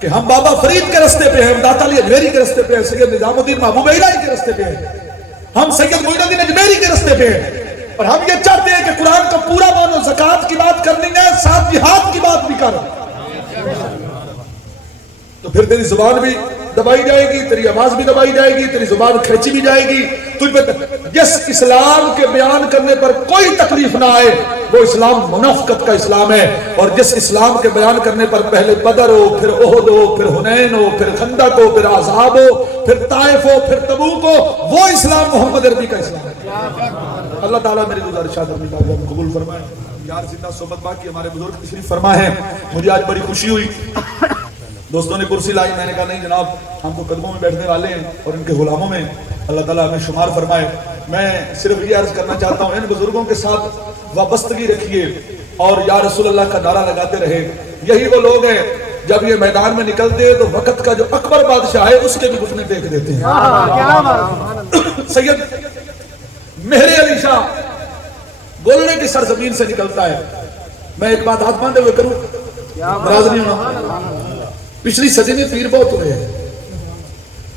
کہ ہم بابا فرید کے رستے پہ ہیں، ہم داتا علی اجمیری کے رستے پہ ہیں، سید نظام الدین محبوب الہی کے رستے پہ ہیں، ہم سید معین الدین اجمیری کے رستے پہ ہیں، اور ہم یہ چاہتے ہیں کہ قرآن کا پورا مانو، زکوٰۃ کی بات کرنی ہے ساتھ جہاد کی بات بھی کر۔ تو پھر تیری زبان بھی دبائی جائے گی، تیری آواز بھی دبائی جائے گی، تیری زبان کھینچی بھی جائے گی، تجھ پہ جس اسلام کے بیان کرنے پر کوئی تکلیف نہ آئے وہ اسلام منافقت کا اسلام ہے، اور جس اسلام کے بیان کرنے پر پہلے بدر ہو، پھر احد ہو، پھر حنین ہو، پھر خندق ہو، پھر احزاب ہو، پھر طائف ہو، پھر تبوک ہو، وہ اسلام محمد عربی کا اسلام ہے۔ اللہ تعالیٰ میری گزارشات اپنی بات قبول فرمائے۔ یار زندہ صحبت باقی ہمارے بزرگ تشریف فرما ہے، مجھے آج بڑی خوشی ہوئی، دوستوں نے کرسی لائی، میں نے کہا نہیں جناب ہم تو قدموں میں بیٹھنے والے ہیں اور ان کے غلاموں میں، اللہ تعالیٰ ہمیں شمار فرمائے۔ میں صرف یہ عرض کرنا چاہتا ہوں ان بزرگوں کے ساتھ وابستگی رکھیے اور یا رسول اللہ کا نعرہ لگاتے رہے۔ یہی وہ لوگ ہیں جب یہ میدان میں نکلتے ہیں تو وقت کا جو اکبر بادشاہ ہے اس کے بھی گھٹنے دیکھ دیتے ہیں۔ سید مہر علی شاہ گولنے کی سرزمین سے نکلتا ہے۔ میں ایک بات ہاتھ باندھے ہوئے کروں، ناراض نہیں ہونا، پچھلی صدی میں پیر بہت ہوئے ہیں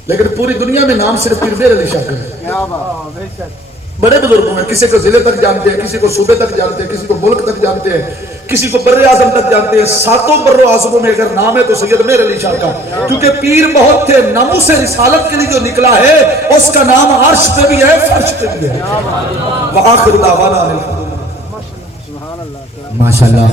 لیکن پوری دنیا میں نام صرف پیر مہر علی شاہ کا ہے۔ بڑے بزرگوں ہیں، کسی کو ضلع تک جانتے ہیں، کسی کو صوبے تک جانتے ہیں، کسی کو ملک تک جانتے ہیں، کسی کو بر اعظم تک جانتے ہیں۔ ساتوں بر اعظموں میں اگر نام ہے تو سید مہر علی شاہ کا، کیونکہ پیر بہت تھے، ناموس رسالت کے لیے جو نکلا ہے اس کا نام عرش پہ بھی ہے، فرش پہ بھی ہے۔ وآخر دعوانا ماشاءاللہ۔